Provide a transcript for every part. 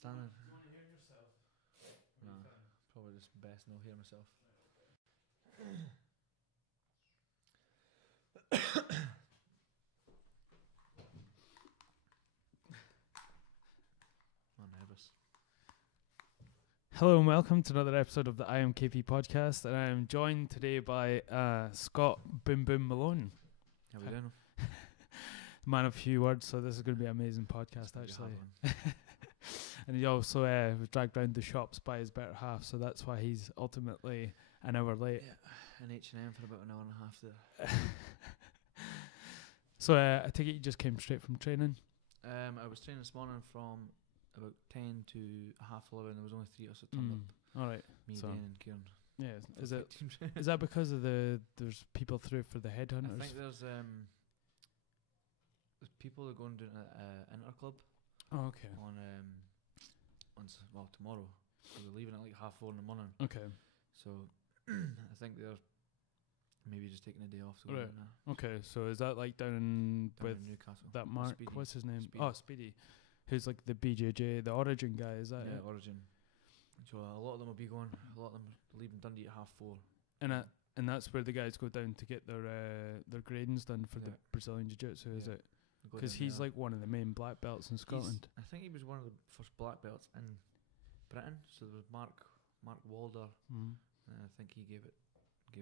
Standing. Do you want to hear yourself? No, probably just best not hear myself. I'm nervous. Hello and welcome to another episode of the Iamkaypee podcast, and I am joined today by Scott Boom Boom Malone. How we doing? Man of few words, so this is going to be an amazing podcast actually. And he also was dragged round the shops by his better half, so that's why he's ultimately an hour late. Yeah, in H&M for about an hour and a half there. So I take it you just came straight from training? I was training this morning from about 10 to 11:30. There was only 3 of us that turned up. All right. Me, So- Dan and Kieran. Yeah. Is it? Teams. Is that because of there's people through for the headhunters? I think there's people that are going to Inter Club Oh, okay. on tomorrow. So we're leaving at like 4:30 in the morning. Okay. So I think they're maybe just taking a day off to go Right. down there. Okay. So is that like down Down with in Newcastle. that Mark? Speedy. What's his name? Speedy. Oh, Speedy. Who's like the BJJ, the Origin guy? Is that Yeah, it? Origin. So a lot of them will be going. A lot of them leaving Dundee at 4:30. And that's where the guys go down to get their gradings done for the Yeah. Brazilian Jiu-Jitsu, is Yeah. it? Go Because down he's there. like one of the main black belts in Scotland. I think he was one of the first black belts in Britain. So there was Mark Walder, Mm. and I think he gave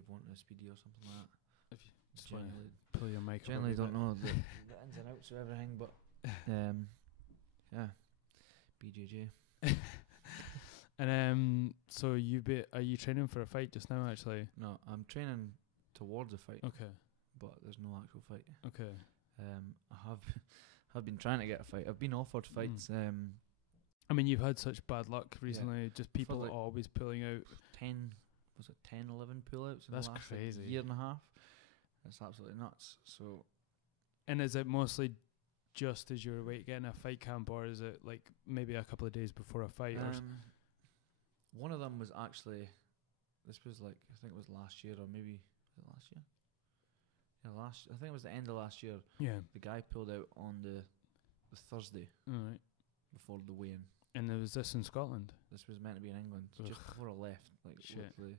one to Speedy or something like that. If you just want Generally, to pull your mic up. a generally wee don't bit. know the ins and outs of everything, but yeah, BJJ. And so are you training for a fight just now? Actually, No, I'm training towards a fight, okay, but there's no actual fight. okay. I have been trying to get a fight. I've been offered fights. I mean, you've had such bad luck recently. Just people like always pulling out. 10 11 pullouts in That's the last crazy. year and a half. It's absolutely nuts. So And is it mostly just as you're awake getting a fight camp, or is it like maybe a couple of days before a fight? one of them was actually, this was like, I think it was last year, or maybe was it last year? Yeah, I think it was the end of last year. Yeah. The guy pulled out on the Thursday All right. before the weigh-in. And was this in Scotland? This was meant to be in England. Ugh. Just before I left, like Shit. literally,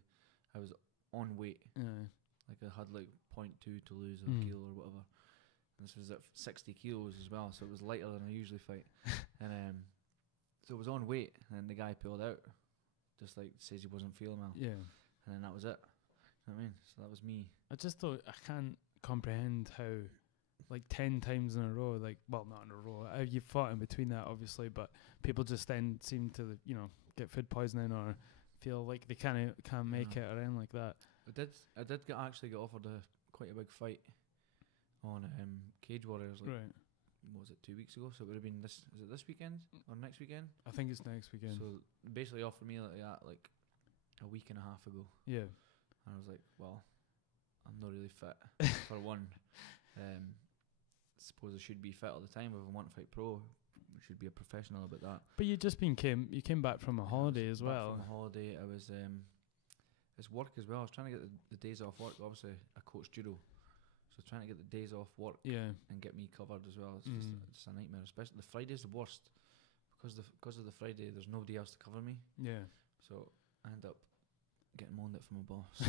I was on weight. Yeah. Like I had like 0.2 to lose a Mm. kilo or whatever. And this was at 60 kilos as well, so it was lighter than I usually fight. And so it was on weight, and the guy pulled out, just like says he wasn't feeling well. Yeah. And then that was it. You know what I mean? So that was me. I just thought I can't comprehend how, like 10 times in a row, like, well, not in a row. You've fought in between that, obviously, but people just then seem to, get food poisoning or feel like they can't make it or anything like that. I did actually get offered quite a big fight on Cage Warriors. Like, Right. what was it, 2 weeks ago? So it would have been this. Is it this weekend or next weekend? I think it's next weekend. So basically offered me like that like a week and a half ago. Yeah. And I was like, well, I'm not really fit for one. Suppose I should be fit all the time if I want to fight pro. I should be a professional about that. But you came back from a holiday as Back well. From a holiday, I was it's work as well. I was trying to get the days off work. Obviously, I coach judo, so I was trying to get the days off work Yeah. and get me covered as well. It's Mm. just a nightmare. Especially the Friday's the worst because of the Friday. There's nobody else to cover me, Yeah. so I end up getting moaned at from my boss.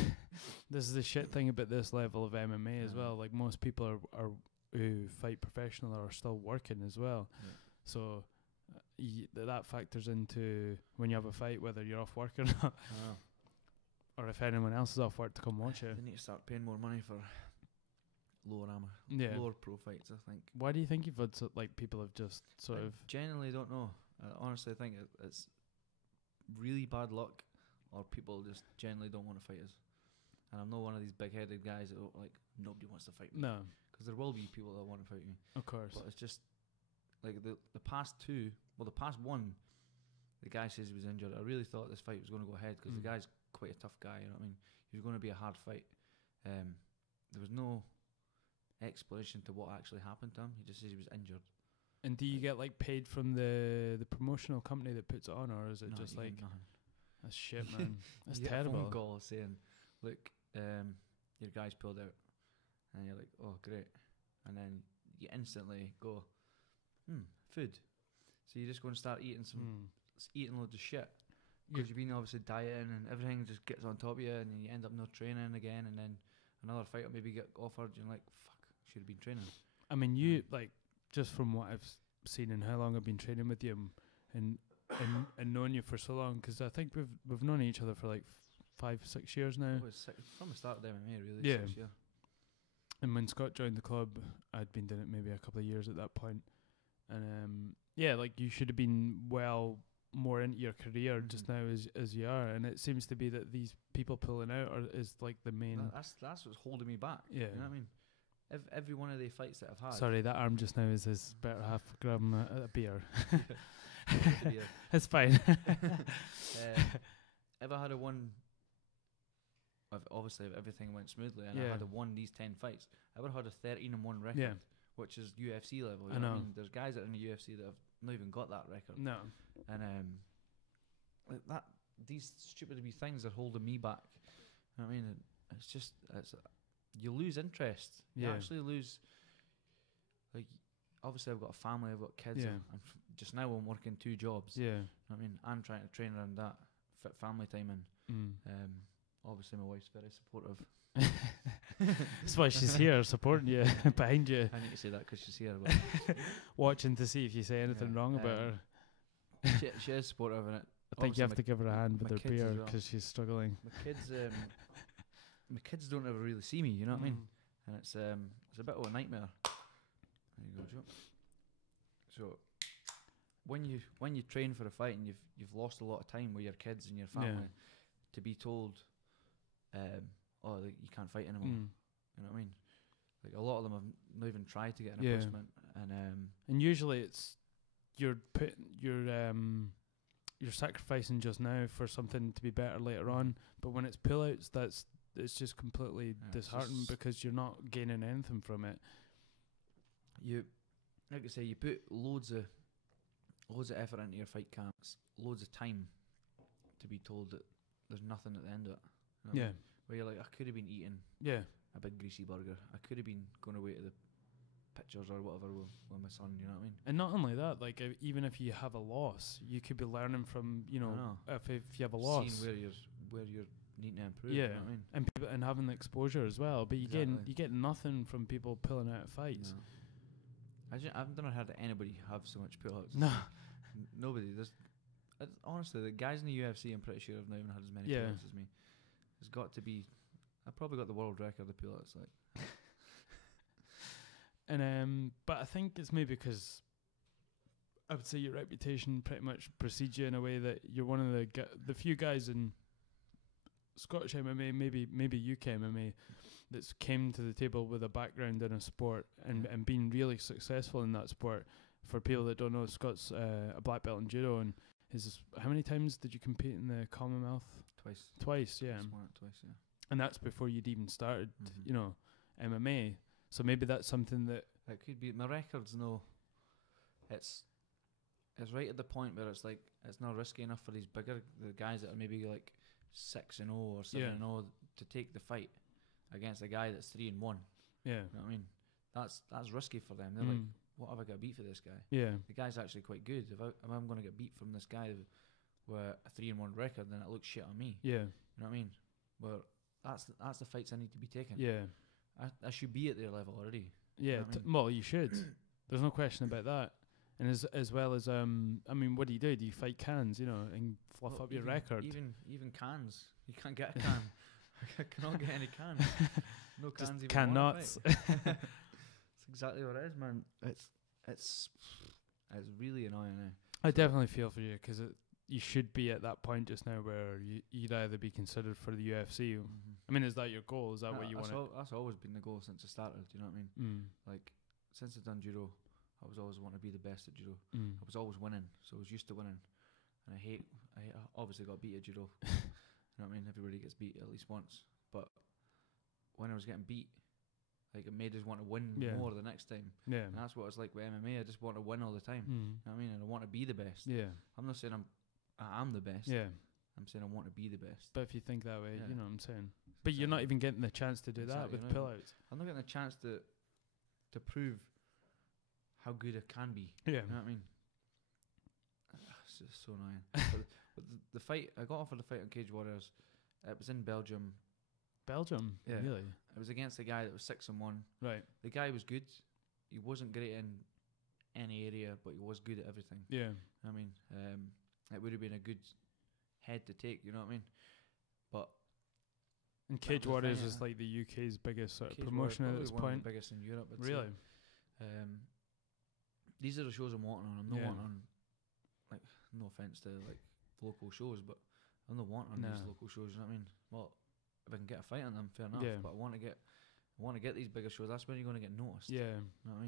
This is the shit thing about this level of MMA as Yeah. well. Like most people are who fight professional are still working as well. Yeah. So that factors into when you have a fight, whether you're off work or not, I know. or if anyone else is off work to come watch it. They need to start paying more money for lower Yeah. pro fights. I think. Why do you think you've had people have just sort I of? genuinely don't know. I honestly think it's really bad luck, or people just generally don't want to fight us. And I'm not one of these big-headed guys that like nobody wants to fight me. No, Because there will be people that want to fight me. of course. But it's just like the past one, the guy says he was injured. I really thought this fight was going to go ahead because the guy's quite a tough guy. You know what I mean? He was going to be a hard fight. There was no explanation to what actually happened to him. He just says he was injured. And do you get like paid from the promotional company that puts it on, or is it No, just you get like nothing. that's shit, man? That's You get a terrible. phone call saying, "Look, your guy's pulled out," and you're like, "Oh, great!" And then you instantly go, "Food." So you just go and start eating some eating loads of shit. Because you've been obviously dieting and everything just gets on top of you, and then you end up not training again, and then another fight will maybe get offered, and you're like, fuck, should have been training. I mean, you like, just from what I've seen and how long I've been training with you and known you for so long, because I think we've known each other for like 5-6 years now. From the start of the MMA, really. Yeah. 6 years. And when Scott joined the club, I'd been doing it maybe a couple of years at that point. And yeah, like you should have been well more into your career just now as you are, and it seems to be that these people pulling out is like the main. That's what's holding me back. Yeah, you know what I mean. Every one of the fights that I've had. Sorry, that arm just now is his better half grabbing a beer. Beer. It's fine. If I had won, obviously if everything went smoothly, and I had won these 10 fights, I would have had a 13-1 record. Yeah. Which is UFC level. I know. What I mean? There's guys that are in the UFC that have not even got that record. No. And like that, these stupid wee things are holding me back. You know what I mean? It's just you lose interest. You actually lose. Like, obviously I've got a family, I've got kids. Yeah. Just now I'm working 2 jobs. Yeah. You know what I mean? I'm trying to train around that, fit family time, and obviously my wife's very supportive. That's why she's here supporting you, behind you. I need to say that because she's here. But watching to see if you say anything wrong about her. She is supportive in it. I think you have to give her a hand with her beer because she's struggling. My kids don't ever really see me, you know what I mean? And it's a bit of a nightmare. There you go, Joe. So when you train for a fight and you've lost a lot of time with your kids and your family, to be told, like, you can't fight anymore. You know what I mean? Like, a lot of them have not even tried to get an appointment, and usually it's you're sacrificing just now for something to be better later on. But when it's pullouts, it's just completely disheartening because you're not gaining anything from it. You, like I say, you put loads of effort into your fight camps, loads of time, to be told that there's nothing at the end of it. You know what I mean? Where you're like, I could have been eating a big greasy burger. I could have been going away to the pictures or whatever with my son, you know what I mean? And not only that, like, even if you have a loss, you could be learning from, you know, if you have a loss. Seeing where you're needing to improve, you know what I mean? And having the exposure as well. But you get nothing from people pulling out fights. No. I've never heard anybody have so much pullouts. No. Nobody. Honestly, the guys in the UFC, I'm pretty sure, have not even had as many pullouts as me. There's got to be. I probably got the world record of pullouts, like. And but I think it's maybe because I would say your reputation pretty much precedes you in a way that you're one of the few guys in Scottish MMA, maybe UK MMA, that's came to the table with a background in a sport and been really successful in that sport. For people that don't know, Scott's a black belt in judo, and how many times did you compete in the Commonwealth? Twice, yeah. Twice, yeah. And that's before you'd even started, you know, MMA. So maybe that's something that it could be. My record's it's right at the point where it's like it's not risky enough for the guys that are maybe like 6-0 or 7-0 to take the fight against a guy that's 3-1. Yeah, you know what I mean? That's risky for them. They're like, what have I got to beat for this guy? Yeah, the guy's actually quite good. If I'm going to get beat from this guy with a 3-1 record, then it looks shit on me. Yeah, you know what I mean? Well, that's the fights I need to be taking. Yeah, I should be at their level already. Yeah, you know what I mean? Well, you should. There's no question about that. And as well as I mean, what do? Do you fight cans, you know, and fluff up your record? Even cans, you can't get a can. I cannot get any cans. No cans. Just even can nuts. That's exactly what it is, man. It's really annoying. I definitely feel for you because you should be at that point just now where you'd either be considered for the UFC. I mean, is that your goal? Is that what you want? That's always been the goal since I started. Do you know what I mean? Like, since I've done judo, I was always wanting to be the best at judo. I was always winning, so I was used to winning. And I obviously got beat at judo. You know what I mean? Everybody gets beat at least once. But when I was getting beat, like, it made us want to win more the next time. Yeah. And that's what it's like with MMA. I just want to win all the time. You know what I mean? And I want to be the best. Yeah. I'm not saying I'm the best. Yeah. I'm saying I want to be the best. But if you think that way, you know what I'm saying. But you're not even getting the chance to do that with pullouts. I'm not getting a chance to prove how good I can be. Yeah. You know what I mean? just so annoying. but the fight, I got offered the fight on Cage Warriors. It was in Belgium. Belgium, Yeah. really? It was against a guy that was 6-1. Right. The guy was good. He wasn't great in any area, but he was good at everything. Yeah. I mean, it would have been a good head to take. You know what I mean? But And Cage was the Warriors thing, is like the UK's biggest sort of Cage promotion at Warriors, this probably one of point. the biggest in Europe. I'd say. Really? These are the shows I'm wanting on. I'm not Yeah. wanting on, like, no offense to like local shows, but I'm not wanting on Nah. these local shows. You know what I mean? Well, if I can get a fight on them, fair enough. Yeah. But I want to get these bigger shows. That's when you're going to get noticed. Yeah. You know what I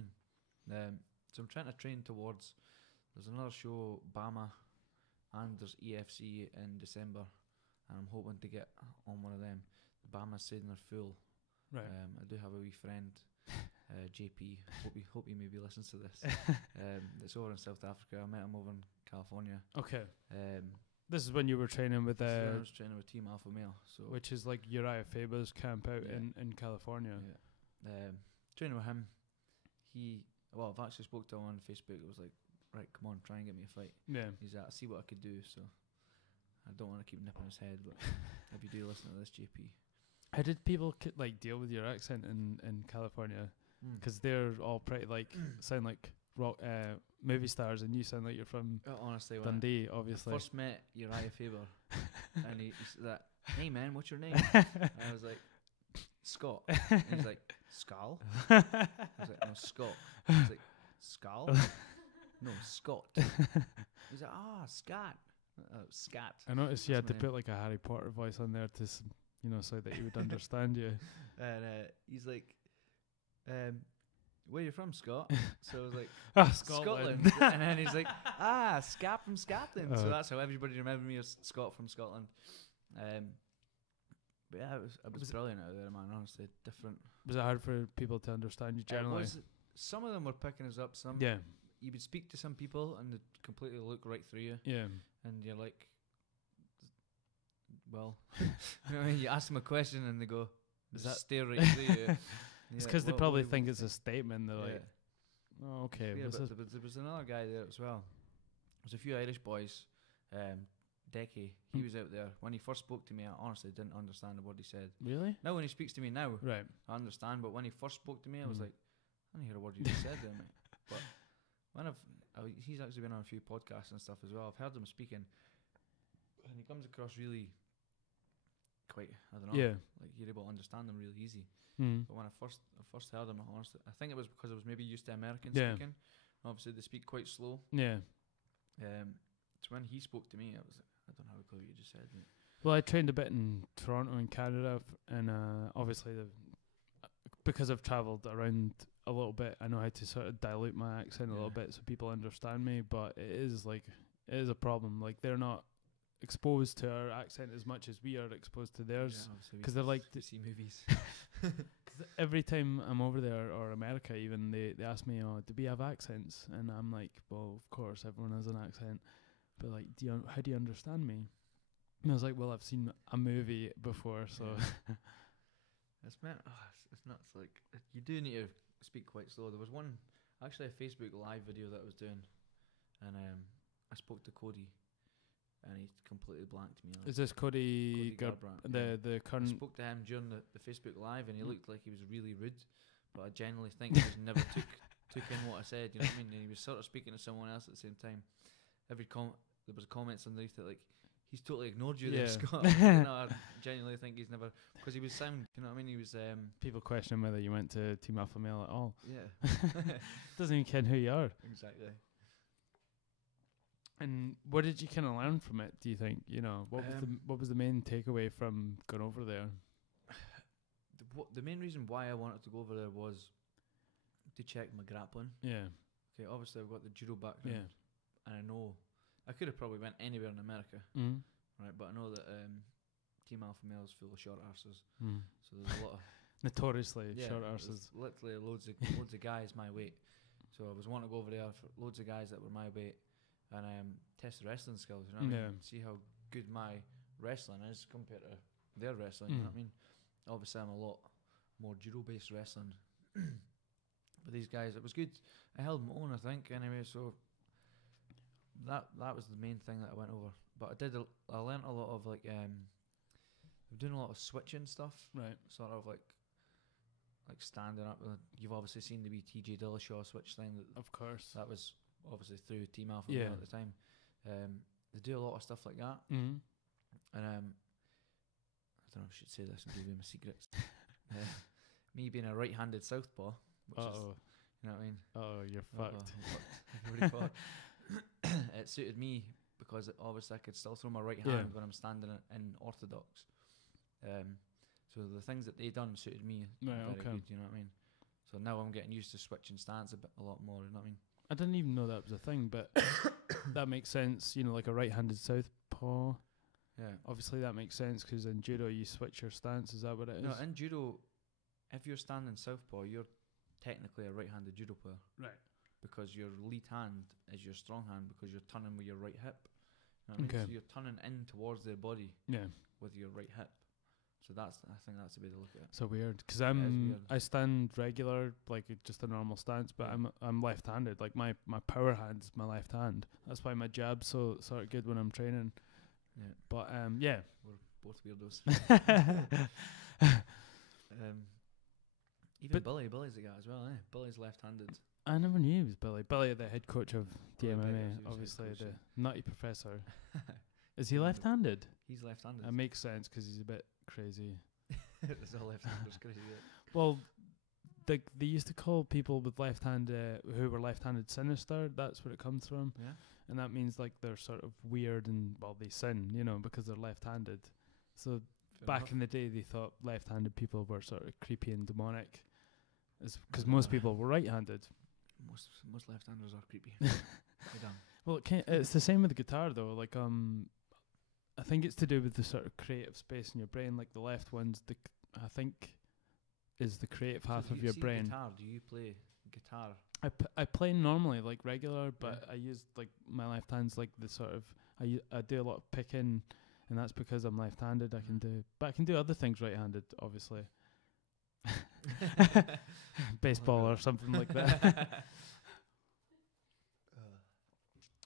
mean? So I'm trying to train towards. There's another show, Bama, and there's EFC in December, and I'm hoping to get on one of them. Bama's saying they're full. Right. I do have a wee friend, JP. Hope he maybe listens to this. It's over in South Africa. I met him over in California. Okay. Um, This is when you were training with I was training with Team Alpha Male. So which is like Uriah Faber's camp out Yeah. in California. yeah. Training with him. I've actually spoke to him on Facebook. It was like, right, come on, try and get me a fight. Yeah. He's like, I see what I could do. So I don't want to keep nipping his head, but if you do listen to this, JP. How did people like deal with your accent in California? Because they're all pretty like sound like rock movie stars, and you sound like you're from honestly, when Dundee, I obviously. first met Uriah Faber, and he said that, hey man, what's your name? And I was like, Scott. And he's like, Skull? I was like, no, Scott. He's like, Skull? No, Scott. He's like, Scott. Scott. I noticed you That's had to my put like a Harry Potter voice on there to, so that he would understand you. And he's like, where you from, Scott? So I was like, Scotland. And then he's like, Scott from Scotland. So that's how everybody remembered me as Scott from Scotland. But yeah, it was brilliant out there, man. Honestly, different. Was it hard for people to understand you generally? Some of them were picking us up. Some Yeah. You would speak to some people and they'd completely look right through you, Yeah. and you're like, well, you know what I mean? You ask them a question and they go, Is they that- stare right through you. It's because they probably think it's a statement. They're like, oh, okay. Yeah, this but is there was another guy there as well. There's a few Irish boys. Decky, he was out there. When he first spoke to me, I honestly didn't understand a word he said. really? Now when he speaks to me now, Right. I understand. But when he first spoke to me, I was like, I didn't hear a word you just said there, mate. But when he's actually been on a few podcasts and stuff as well. I've heard him speaking, and he comes across really quite, I don't know, Yeah. like you're able to understand him really easy. Mm. But when I first heard him, honestly, I think it was because I was maybe used to Americans Yeah. speaking. Obviously, they speak quite slow. Yeah. So when he spoke to me, I was like, I don't have a clue what you just said, mate. Well, I trained a bit in Toronto in Canada, and obviously because I've travelled around a little bit, I know how to sort of dilute my accent a little Yeah. bit so people understand me. But it is a problem. Like they're not exposed to our accent as much as we are exposed to theirs. obviously we 'Cause they're like we see movies. 'Cause every time I'm over there, or America even, they ask me, "Oh, do we have accents?" And I'm like, "Well, of course, everyone has an accent." But like, how do you understand me? And I was like, "Well, I've seen a movie before, so." Yeah. It's nuts. Like you do need to speak quite slow. There was actually a Facebook live video that I was doing, and I spoke to Cody, and he completely blanked me. Is this Cody Garbrandt, the I current? spoke to him during the Facebook live, and he looked like he was really rude, but I genuinely think he just never took in what I said. You know what I mean? And he was sort of speaking to someone else at the same time. There was comments underneath it like, he's totally ignored you there, Yeah. Scott. I genuinely think he's never, because he was sound. You know what I mean? He was People questioning whether you went to Team Alpha Male at all. yeah. Doesn't even care who you are. Exactly. And what did you kind of learn from it? Do you think? What was the main takeaway from going over there? The main reason why I wanted to go over there was to check my grappling. Yeah. Okay, obviously I've got the judo background, Yeah. and I know I could have probably went anywhere in America, Mm. right? But I know that Team Alpha Male is full of short arses, Mm. so there's a lot of Notoriously short there's arses. literally loads of guys my weight. So I was wanting to go over there for loads of guys that were my weight and test the wrestling skills. You know what I mean? See how good my wrestling is compared to their wrestling. You know what I mean? Obviously, I'm a lot more judo-based wrestling. But these guys, it was good. I held my own, I think, anyway. So that was the main thing that I went over. But I learnt a lot of like I'm doing a lot of switching stuff. Right. Sort of like standing up. You've obviously seen the wee TJ Dillashaw switch thing. Of course. That was obviously through Team Alpha Yeah. at the time. They do a lot of stuff like that. Mm-hmm. And I don't know if I should say this and give you my secrets. Me being a right-handed southpaw, which is, you know what I mean? Oh, you're fucked. Everybody thought. It suited me because obviously I could still throw my right hand when I'm standing in orthodox. So the things that they done suited me very good, you know what I mean? So now I'm getting used to switching stance a lot more, you know what I mean? I didn't even know that was a thing, but that makes sense, you know, like a right-handed southpaw. Yeah. Obviously that makes sense because in judo you switch your stance, is that what it is? No, in judo, if you're standing southpaw, you're technically a right-handed judo player. Right. Because your lead hand is your strong hand because you're turning with your right hip. You know what I mean? So you're turning in towards their body with your right hip. So I think that's the way to look at it. So weird, because I stand regular, like just a normal stance, but I'm left-handed. Like my power hand's my left hand. That's why my jab's so sort of good when I'm training. Yeah. But we're both weirdos. Even Billy's the guy as well, eh? Billy's left-handed. I never knew he was Billy. Billy, the head coach of Billy MMA, Beggars, obviously the nutty professor. Is he left-handed? He's left-handed. That makes sense because he's a bit crazy. There's all left-handers crazy. Well, they used to call people with left-hand who were left-handed sinister. That's where it comes from. Yeah. And that means like they're sort of weird and they sin, you know, because they're left-handed. So back in the day, they thought left-handed people were sort of creepy and demonic, because most people were right-handed. Most left-handers are creepy. Well, it's the same with the guitar though. Like I think it's to do with the sort of creative space in your brain. Like the left one's I think is the creative half of your brain. Guitar? Do you play guitar? I play normally, like regular, but I use like my left hand's like the sort of I do a lot of picking, and that's because I'm left-handed. I can do other things right-handed, obviously. Baseball or something like that.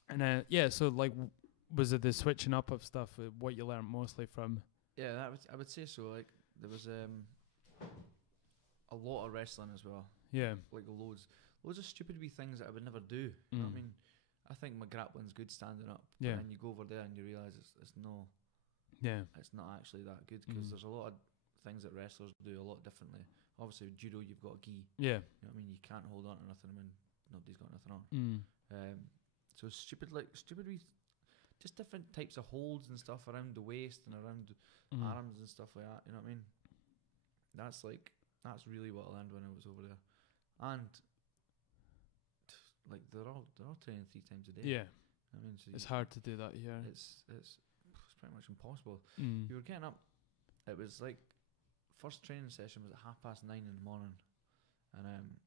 And so like, was it the switching up of stuff? What you learned mostly from? Yeah, I would say so. Like there was a lot of wrestling as well. Yeah, like loads of stupid wee things that I would never do. You know what I mean? I think my grappling's good standing up. Yeah. And then you go over there and you realise it's no. Yeah. It's not actually that good because there's a lot of things that wrestlers do a lot differently. Obviously, with judo, you've got a gi. Yeah. You know what I mean? You can't hold on to nothing when nobody's got nothing on. So stupid wee, just different types of holds and stuff around the waist and around arms and stuff like that. You know what I mean? That's really what I learned when I was over there. And like they're all training 3 times a day. Yeah. I mean, so it's hard to do that here. It's pretty much impossible. You were getting up. It was like first training session was at 9:30 in the morning, and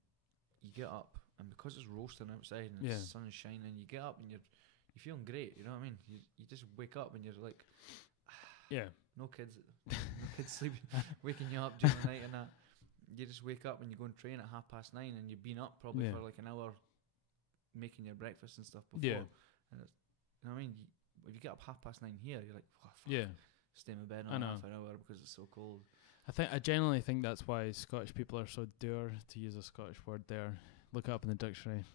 you get up, and because it's roasting outside and the sun is shining, you get up and you're feeling great. You know what I mean? You just wake up and you're like, no kids sleeping, waking you up during the night and that. You just wake up and you go and train at 9:30, and you've been up probably for like an hour making your breakfast and stuff before. Yeah. And you know what I mean? If you get up 9:30 here, you're like, oh, fuck. Yeah. Stay in my bed half an hour because it's so cold. I generally think that's why Scottish people are so dour, to use a Scottish word there. Look it up in the dictionary.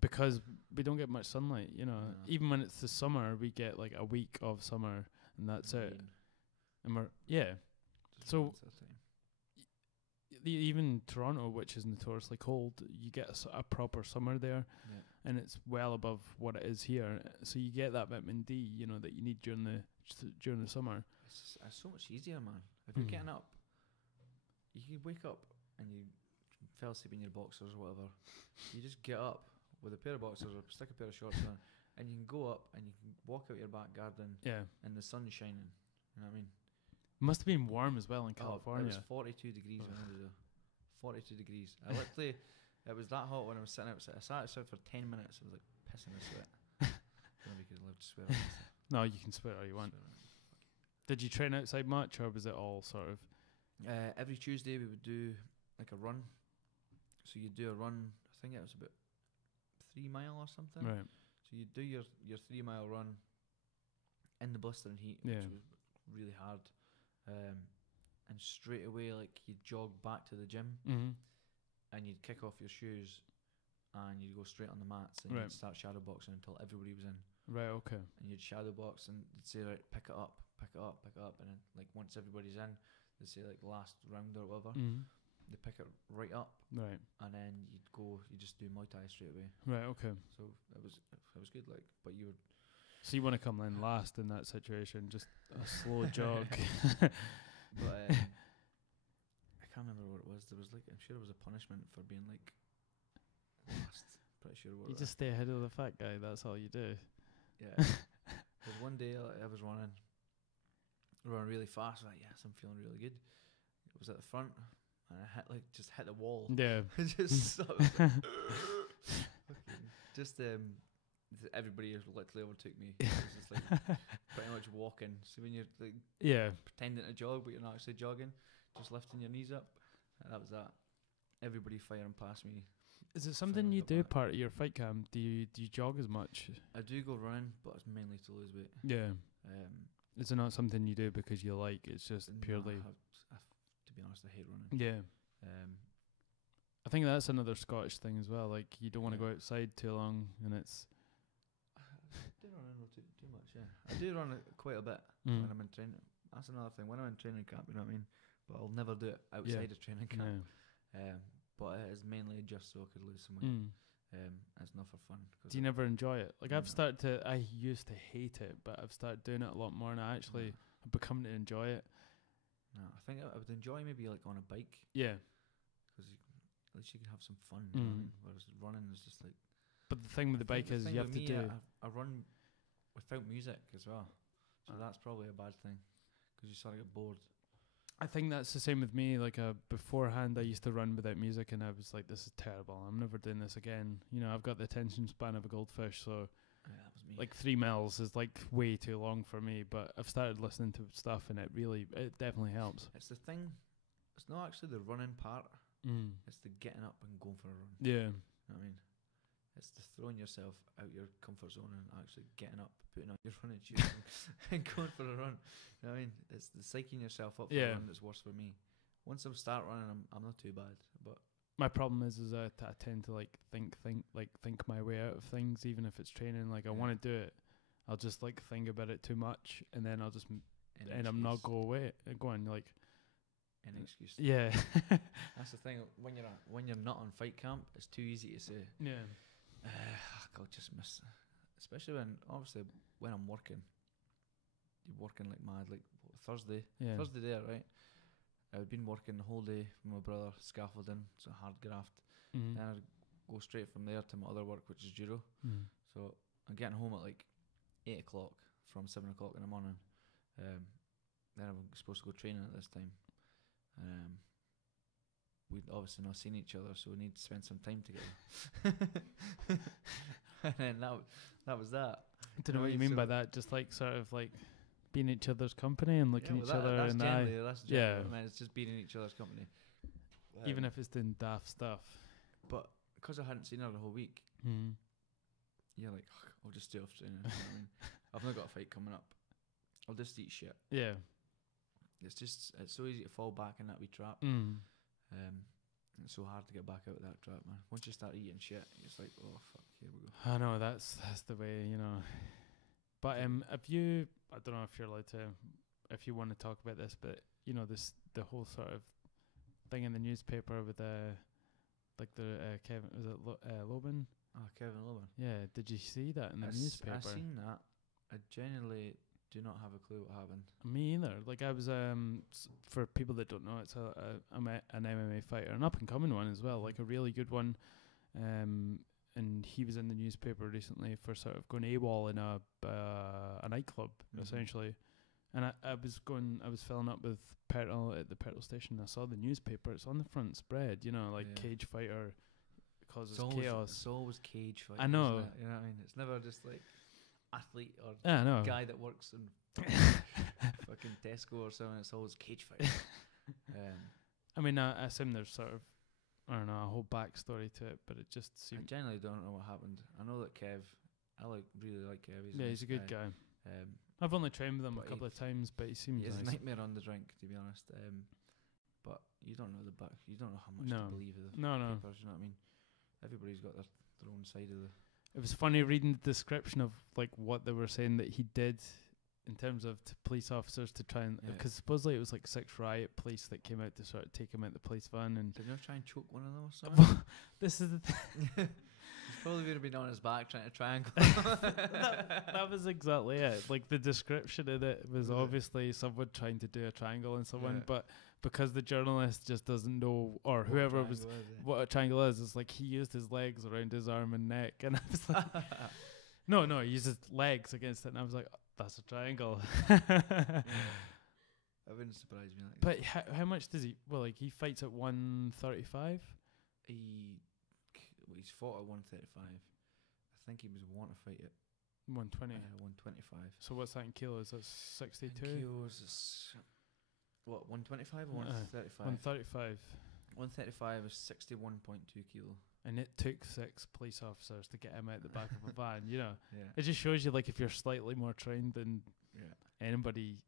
Because we don't get much sunlight, you know. Even when it's the summer, we get like a week of summer, and that's it. And so even Toronto, which is notoriously cold, you get a proper summer there, and it's well above what it is here. So you get that vitamin D, you know, that you need during the summer. It's so much easier, man. If you're getting up, you can wake up and you fell asleep in your boxers or whatever. You just get up with a pair of boxers or stick a pair of shorts on, and you can go up and you can walk out your back garden. And the sun's shining. You know what I mean? It must have been warm as well in California. It was 42 degrees when I was there. 42 degrees. I literally, it was that hot when I was sitting outside. I sat outside for 10 minutes. I was like pissing in sweat. Nobody could allowed to swear. No, you can swear all you want. Did you train outside much, or was it all sort of? Every Tuesday we would do like a run. So you do a run. I think it was about 3 mile or something. Right. So you do your 3 mile run in the blistering heat, Yeah. which was really hard, and straight away like you'd jog back to the gym Mm-hmm. and you'd kick off your shoes and you'd go straight on the mats and Right. you'd start shadow boxing until everybody was in, Right. Okay. and you'd shadow box and they'd say, right, pick it up, pick it up, pick it up, and then like once everybody's in, they'd say like last round or whatever, Mm-hmm. they pick it right up, Right. and then you just do Muay Thai straight away. Right. Okay. So it was good, like, but you would. So you want to come in last in that situation, just a slow jog. But I can't remember what it was. There was like, I'm sure it was a punishment for being like last. Pretty sure what You it just stay ahead of the fat guy. That's all you do. was. Yeah. There's one day I was running really fast. Like, yes, I'm feeling really good. It was at the front, and I just hit the wall. Yeah. Just everybody literally overtook me. It was just like pretty much walking. So when you're like Yeah. pretending to jog, but you're not actually jogging, just lifting your knees up, and that was that. Everybody firing past me. Is it something Firing you up do back. part of your fight camp? Do you jog as much? I do go running, but it's mainly to lose weight. Yeah. Um, Is it not something you do because you like? It's just no, purely. to be honest, I hate running. Yeah. I think that's another Scottish thing as well. Like you don't want to Yeah. go outside too long, and it's. I do run too much. Yeah, I do run quite a bit Mm. when I'm in training. That's another thing. When I'm in training camp, you know what I mean. But I'll never do it outside of training camp. Yeah. But it is mainly just so I could lose some weight. Mm. It's not for fun. Do you never enjoy it? Like I've No. started to. I used to hate it, but I've started doing it a lot more, and I actually have become to enjoy it. No, I think I would enjoy maybe like on a bike, Yeah. because at least you can have some fun. You know what I Mm. mean? Whereas running is just like. But the thing with the I think bike is thing you have with to me, do. I run without music as well, so that's probably a bad thing, because you sort of get bored. I think that's the same with me. Like beforehand, I used to run without music, and I was like, "This is terrible. I'm never doing this again." You know, I've got the attention span of a goldfish, so Yeah, that was me. like 3 miles is like way too long for me. But I've started listening to stuff, and it definitely helps. It's the thing. It's not actually the running part. Mm. It's the getting up and going for a run. Yeah. You know what I mean? It's the throwing yourself out your comfort zone and actually getting up, putting on your running shoes and going for a run. You know what I mean? It's the psyching yourself up for Yeah. a run that's worse for me. Once I start running, I'm not too bad. But My problem is I tend to like think my way out of things, even if it's training. Like I Yeah. want to do it, I'll just like think about it too much, and then I'll just any and I'm not excuse- going like any excuse. yeah. That's the thing. When you're not on fight camp, it's too easy to say. Yeah. God, just miss. Especially when I'm working. You're working like mad. Like Thursday there, right? I'd been working the whole day with my brother, scaffolding, so hard graft. Mm-hmm. Then I'd go straight from there to my other work, which is judo. Mm. So I'm getting home at like 8 o'clock from 7 o'clock in the morning. Then I'm supposed to go training at this time. We'd obviously not seen each other, so we need to spend some time together. And then that was that. I don't know what you mean by that. Just like sort of like being each other's company and looking each other in the eye. That's Yeah. generally, I mean, it's just being in each other's company. Even if it's doing daft stuff. But because I hadn't seen her the whole week, Mm. you're like, I'll just stay off training. You know what I mean? I've not got a fight coming up. I'll just eat shit. Yeah. It's so easy to fall back in that wee trap. Mm. It's so hard to get back out of that trap, man. Once you start eating shit, it's like, oh fuck, here we go. I know that's the way, you know. But if you, I don't know if you're allowed to, if you want to talk about this, but you know the whole sort of thing in the newspaper with Kevin, was it Loban? Oh, Kevin Loban. Yeah, did you see that in the newspaper? I seen that. I genuinely do not have a clue what happened. Me either. Like I was for people that don't know, it's an MMA fighter, an up and coming one as well, like a really good one. And he was in the newspaper recently for sort of going AWOL in a nightclub, essentially. And I was filling up with petrol at the petrol station. I saw the newspaper. It's on the front spread, you know, like cage fighter causes chaos. It's always cage fight. I know. You know what I mean? It's never just like athlete or I know. guy that works in fucking Tesco or something. It's always cage fight. I mean, I assume there's sort of, I don't know, a whole backstory to it, but it just I seemed. genuinely don't know what happened. I know that Kev really like Kev. He's a good guy. Um, I've only trained with him a but couple of times, but he seems It's a nice. nightmare on the drink, to be honest. But you don't know you don't know how much No. to believe of the No. papers. You know what I mean? Everybody's got their own side of the. It was funny reading the description of like what they were saying that he did in terms of police officers to try and because supposedly it was like 6 riot police that came out to sort of take him out the police van and. Did you try and choke one of those? This is the thing. He's probably would have been on his back trying to triangle. that was exactly it. Like the description of it was obviously someone trying to do a triangle on someone, but because the journalist just doesn't know, or whoever was what a triangle is, it's like he used his legs around his arm and neck, and I was like, no, he used his legs against it, and I was like, that's a triangle. That wouldn't surprise me. But how much does he? Well, like he fights at 135. He's fought at 135. I think he was wanting to fight at 120. 125. So what's that in kilos? That's 62. Kilos is what 125 or 135? 135. 135 is 61.2 kilo. And it took 6 police officers to get him out the back of a van. You know, Yeah. it just shows you like if you're slightly more trained than anybody.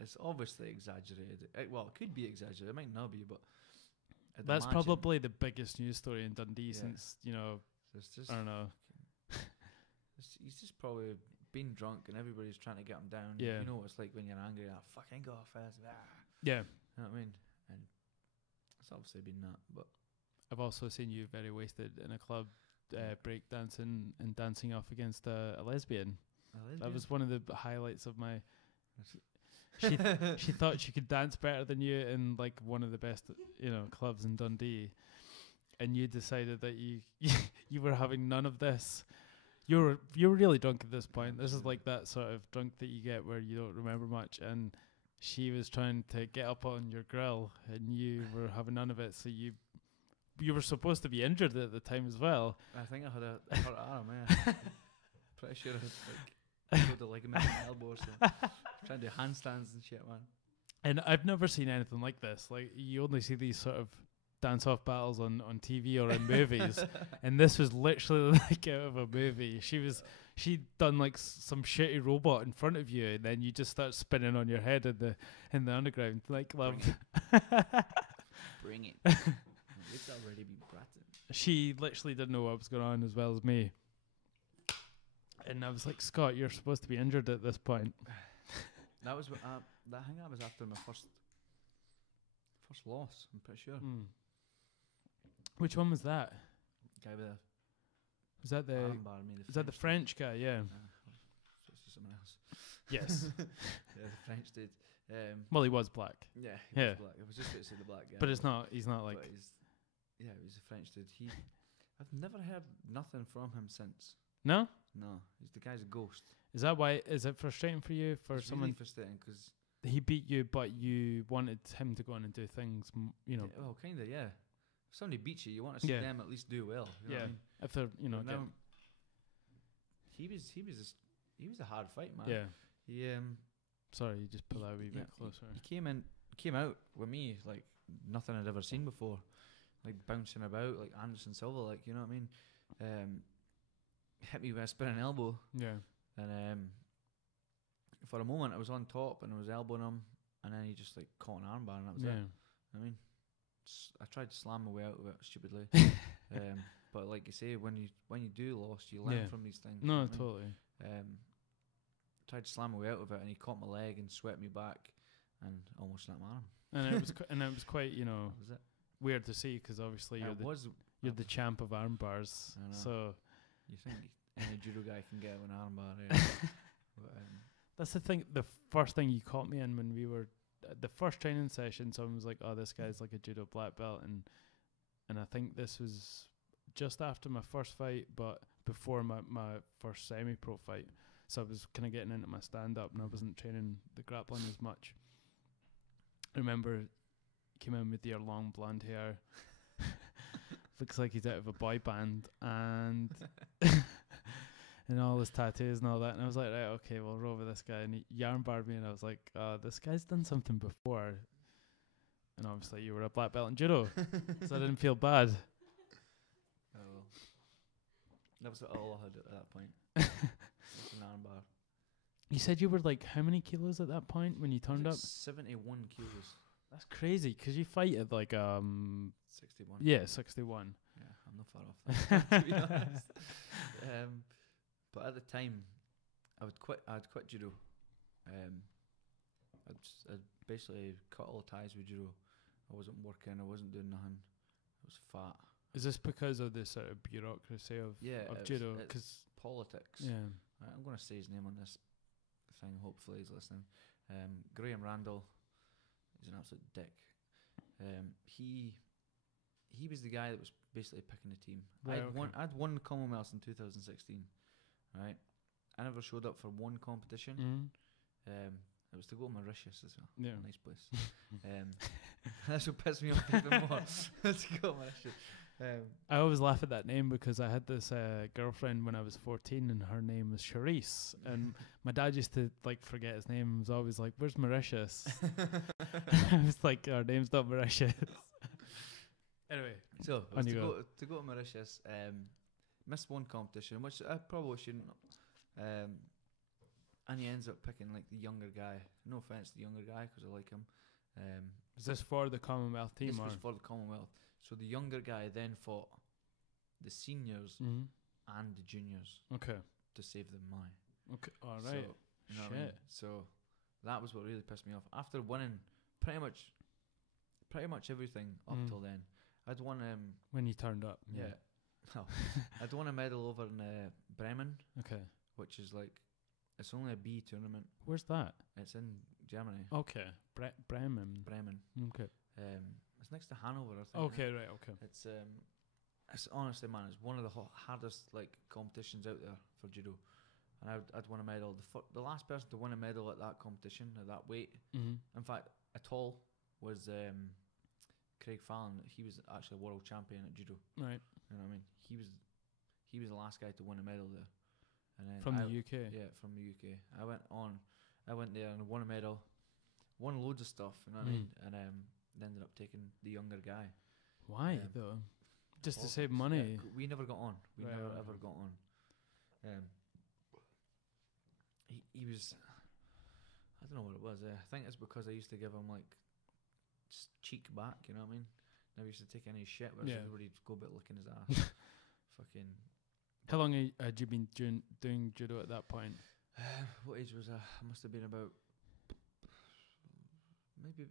It's obviously exaggerated. It could be exaggerated. It might not be, but that's probably the biggest news story in Dundee since, you know, just, I don't know. He's just probably been drunk and everybody's trying to get him down. Yeah. You know what it's like when you're angry, fucking go fast. Yeah. You know what I mean? And it's obviously been that, but I've also seen you very wasted in a club break dancing and dancing off against a lesbian. That was one of the highlights of my... She thought she could dance better than you in like one of the best, you know, clubs in Dundee, and you decided that you were having none of this. You were really drunk at this point. This is like that sort of drunk that you get where you don't remember much, and she was trying to get up on your grill, and you were having none of it. So you were supposed to be injured at the time as well. I think I had a hurt arm. Yeah, pretty sure I had the ligament in my elbow. So trying to do handstands and shit, man. And I've never seen anything like this. Like you only see these sort of dance-off battles on TV or in movies, and this was literally like out of a movie. She'd done like some shitty robot in front of you, and then you just start spinning on your head in the underground nightclub. Bring it. It's already been bratted. She literally didn't know what was going on as well as me. And I was like, Scott, you're supposed to be injured at this point. That was that was after my first loss. I'm pretty sure. Which one was that? Guy with the was that the armbar, is that the French guy? Yeah. Someone else. Yes. Yeah, the French dude. Well, he was black. Yeah, he was black. I was just about to say the black guy. But it's not. He's not like. He was a French dude. I've never heard nothing from him since. No. No, the guy's a ghost. Is that why? Is it frustrating for you It's someone? really frustrating because he beat you, but you wanted him to go on and do things. You know. Well, kind of, yeah. If somebody beats you, you want to see them at least do well. You know what I mean? If they're, you know, he was a hard fight, man. Yeah. He Sorry, you just pull that a wee bit closer. He came out with me like nothing I'd ever seen before, like bouncing about like Anderson Silva, like you know what I mean. Hit me with a spinning elbow. Yeah. And for a moment I was on top and I was elbowing him, and then he just like caught an armbar and that was it. I mean, I tried to slam my way out of it stupidly. But like you say, when you do lost, you learn from these things. No, totally. Tried to slam my way out of it, and he caught my leg and swept me back, and almost snapped my arm. And it was it was quite, you know, was it? Weird to see because obviously you're the champ of arm bars. So you think any judo guy can get an arm bar? Yeah. But, that's the thing. The first thing you caught me in when we were the first training session, someone was like, "Oh, this guy's like a judo black belt," and I think this was just after my first fight, but before my first semi-pro fight. So I was kind of getting into my stand-up, and I wasn't training the grappling as much. I remember he came in with your long blonde hair. Looks like he's out of a boy band, and and all his tattoos and all that. And I was like, right, okay, we'll roll with this guy. And he armbarred me, and I was like, this guy's done something before. And obviously you were a black belt in judo, so I didn't feel bad. Oh well. That was all I had at that point. Just an armbar. You said you were like how many kilos at that point when you turned up? 71 kilos. That's crazy because you fight at like 61. Yeah, 61. Yeah, I'm not far off that, to be honest. But at the time, I'd quit judo. I'd basically cut all ties with judo. I wasn't working. I wasn't doing nothing. I was fat. Is this because of the sort of bureaucracy of judo? Because politics. Yeah. I'm going to say his name on this thing. Hopefully he's listening. Graham Randall. He's an absolute dick. He was the guy that was basically picking the team. Right, I'd won the Commonwealth in 2016. Right. I never showed up for one competition. Mm-hmm. It was to go to Mauritius as well. Yeah. Nice place. That's what pissed me off even more. Let's go to Mauritius. I always laugh at that name because I had this girlfriend when I was 14 and her name was Charisse, and my dad used to like forget his name. He was always like, "Where's Mauritius?" I was like, "Our name's not Mauritius." Anyway, so it was to go to Mauritius. Missed one competition, which I probably shouldn't. And he ends up picking like the younger guy. No offense to the younger guy because I like him. Is this for the Commonwealth team? This was for the Commonwealth. So the younger guy then fought the seniors and the juniors. Okay. To save them money. Okay. All right. So, you know what I mean? So that was what really pissed me off. After winning pretty much everything up till then, I'd won. When you turned up. Yeah. No, I'd won a medal over in Bremen. Okay. Which is like, it's only a B tournament. Where's that? It's in Germany. Okay. Bremen. Okay. It's next to Hanover, I think. Okay, right, okay. It's honestly, man, it's one of the hardest like competitions out there for judo, and I'd won a medal. The last person to win a medal at that competition at that weight, in fact, at all, was Craig Fallon. He was actually a world champion at judo. Right. You know what I mean? He was the last guy to win a medal there. And then from the UK. Yeah, from the UK. I went there and won a medal, won loads of stuff. You know what I mean? And ended up taking the younger guy. Why though? Just to save money. Yeah, we never got on. We never ever got on. He was. I don't know what it was. I think it's because I used to give him like cheek back. You know what I mean? Never used to take any shit. Whereas everybody'd go a bit licking his ass. Fucking. How long had you been doing judo at that point? What age was I? I must have been about maybe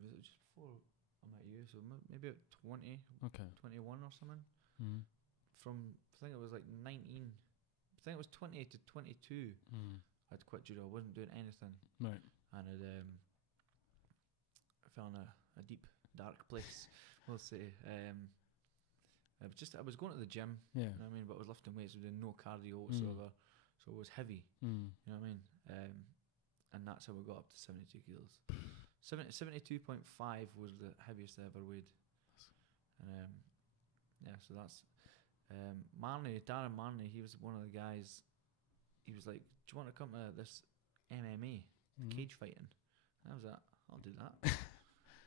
was it just before I met you? So maybe about 20, 21 or something. From I think it was like 19. I think it was 20 to 22. I'd quit judo. I wasn't doing anything. Right. And I fell in a deep dark place. We'll say. I was going to the gym, you know what I mean, but I was lifting weights, doing no cardio whatsoever, so it was heavy, you know what I mean, and that's how we got up to 72 kilos. 72.5 was the heaviest I ever weighed, and so that's Darren Marney. He was one of the guys. He was like, "Do you want to come to this MMA, cage fighting?" And I was like, "I'll do that."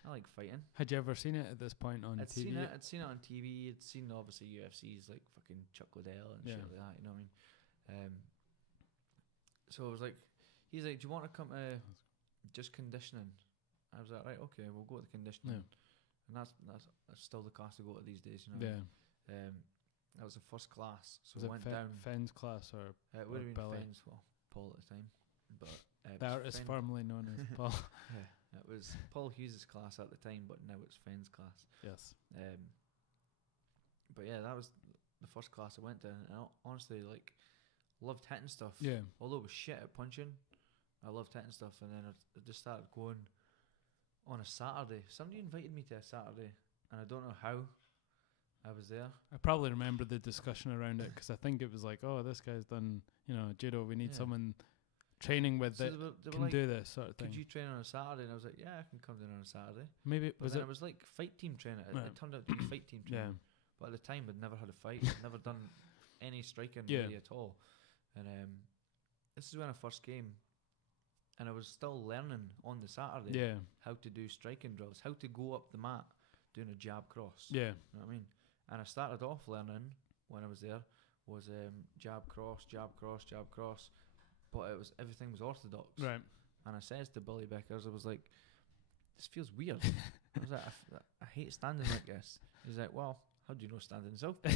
I like fighting. Had you ever seen it at this point on TV? I'd seen it on TV. I'd seen obviously UFC's like fucking Chuck Liddell and shit like that. You know what I mean? So I was like, he's like, "Do you want to come to just conditioning?" I was like, "Right, okay, we'll go to the conditioning." And that's still the class to go to these days. You know? That was the first class. So was I went it down. Fenn's class or it would have been Belly? Fenn's, well, Paul at the time, but the artist formerly known as Paul. Yeah. It was Paul Hughes' class at the time, but now it's Fenn's class. Yes. But yeah, that was the first class I went to, and I honestly like loved hitting stuff. Yeah. Although I was shit at punching, I loved hitting stuff, and then I just started going on a Saturday. Somebody invited me to a Saturday, and I don't know how I was there. I probably remember the discussion around it because I think it was like, "Oh, this guy's done, judo. We need someone training with it they can like, do this sort of thing." Could you train on a Saturday? And I was like, "Yeah, I can come down on a Saturday." Maybe it was like fight team training. It turned out to be fight team training. But at the time, I'd never had a fight. I'd never done any striking really at all. And this is when I first came, and I was still learning on the Saturday how to do striking drills, how to go up the mat doing a jab cross. You know what I mean? And I started off learning when I was there was jab cross, jab cross, jab cross, but everything was orthodox. Right. And I says to Billy Beckers, I was like, this feels weird. I was like, I hate standing like this. He's like, well, how do you know standing southpaw?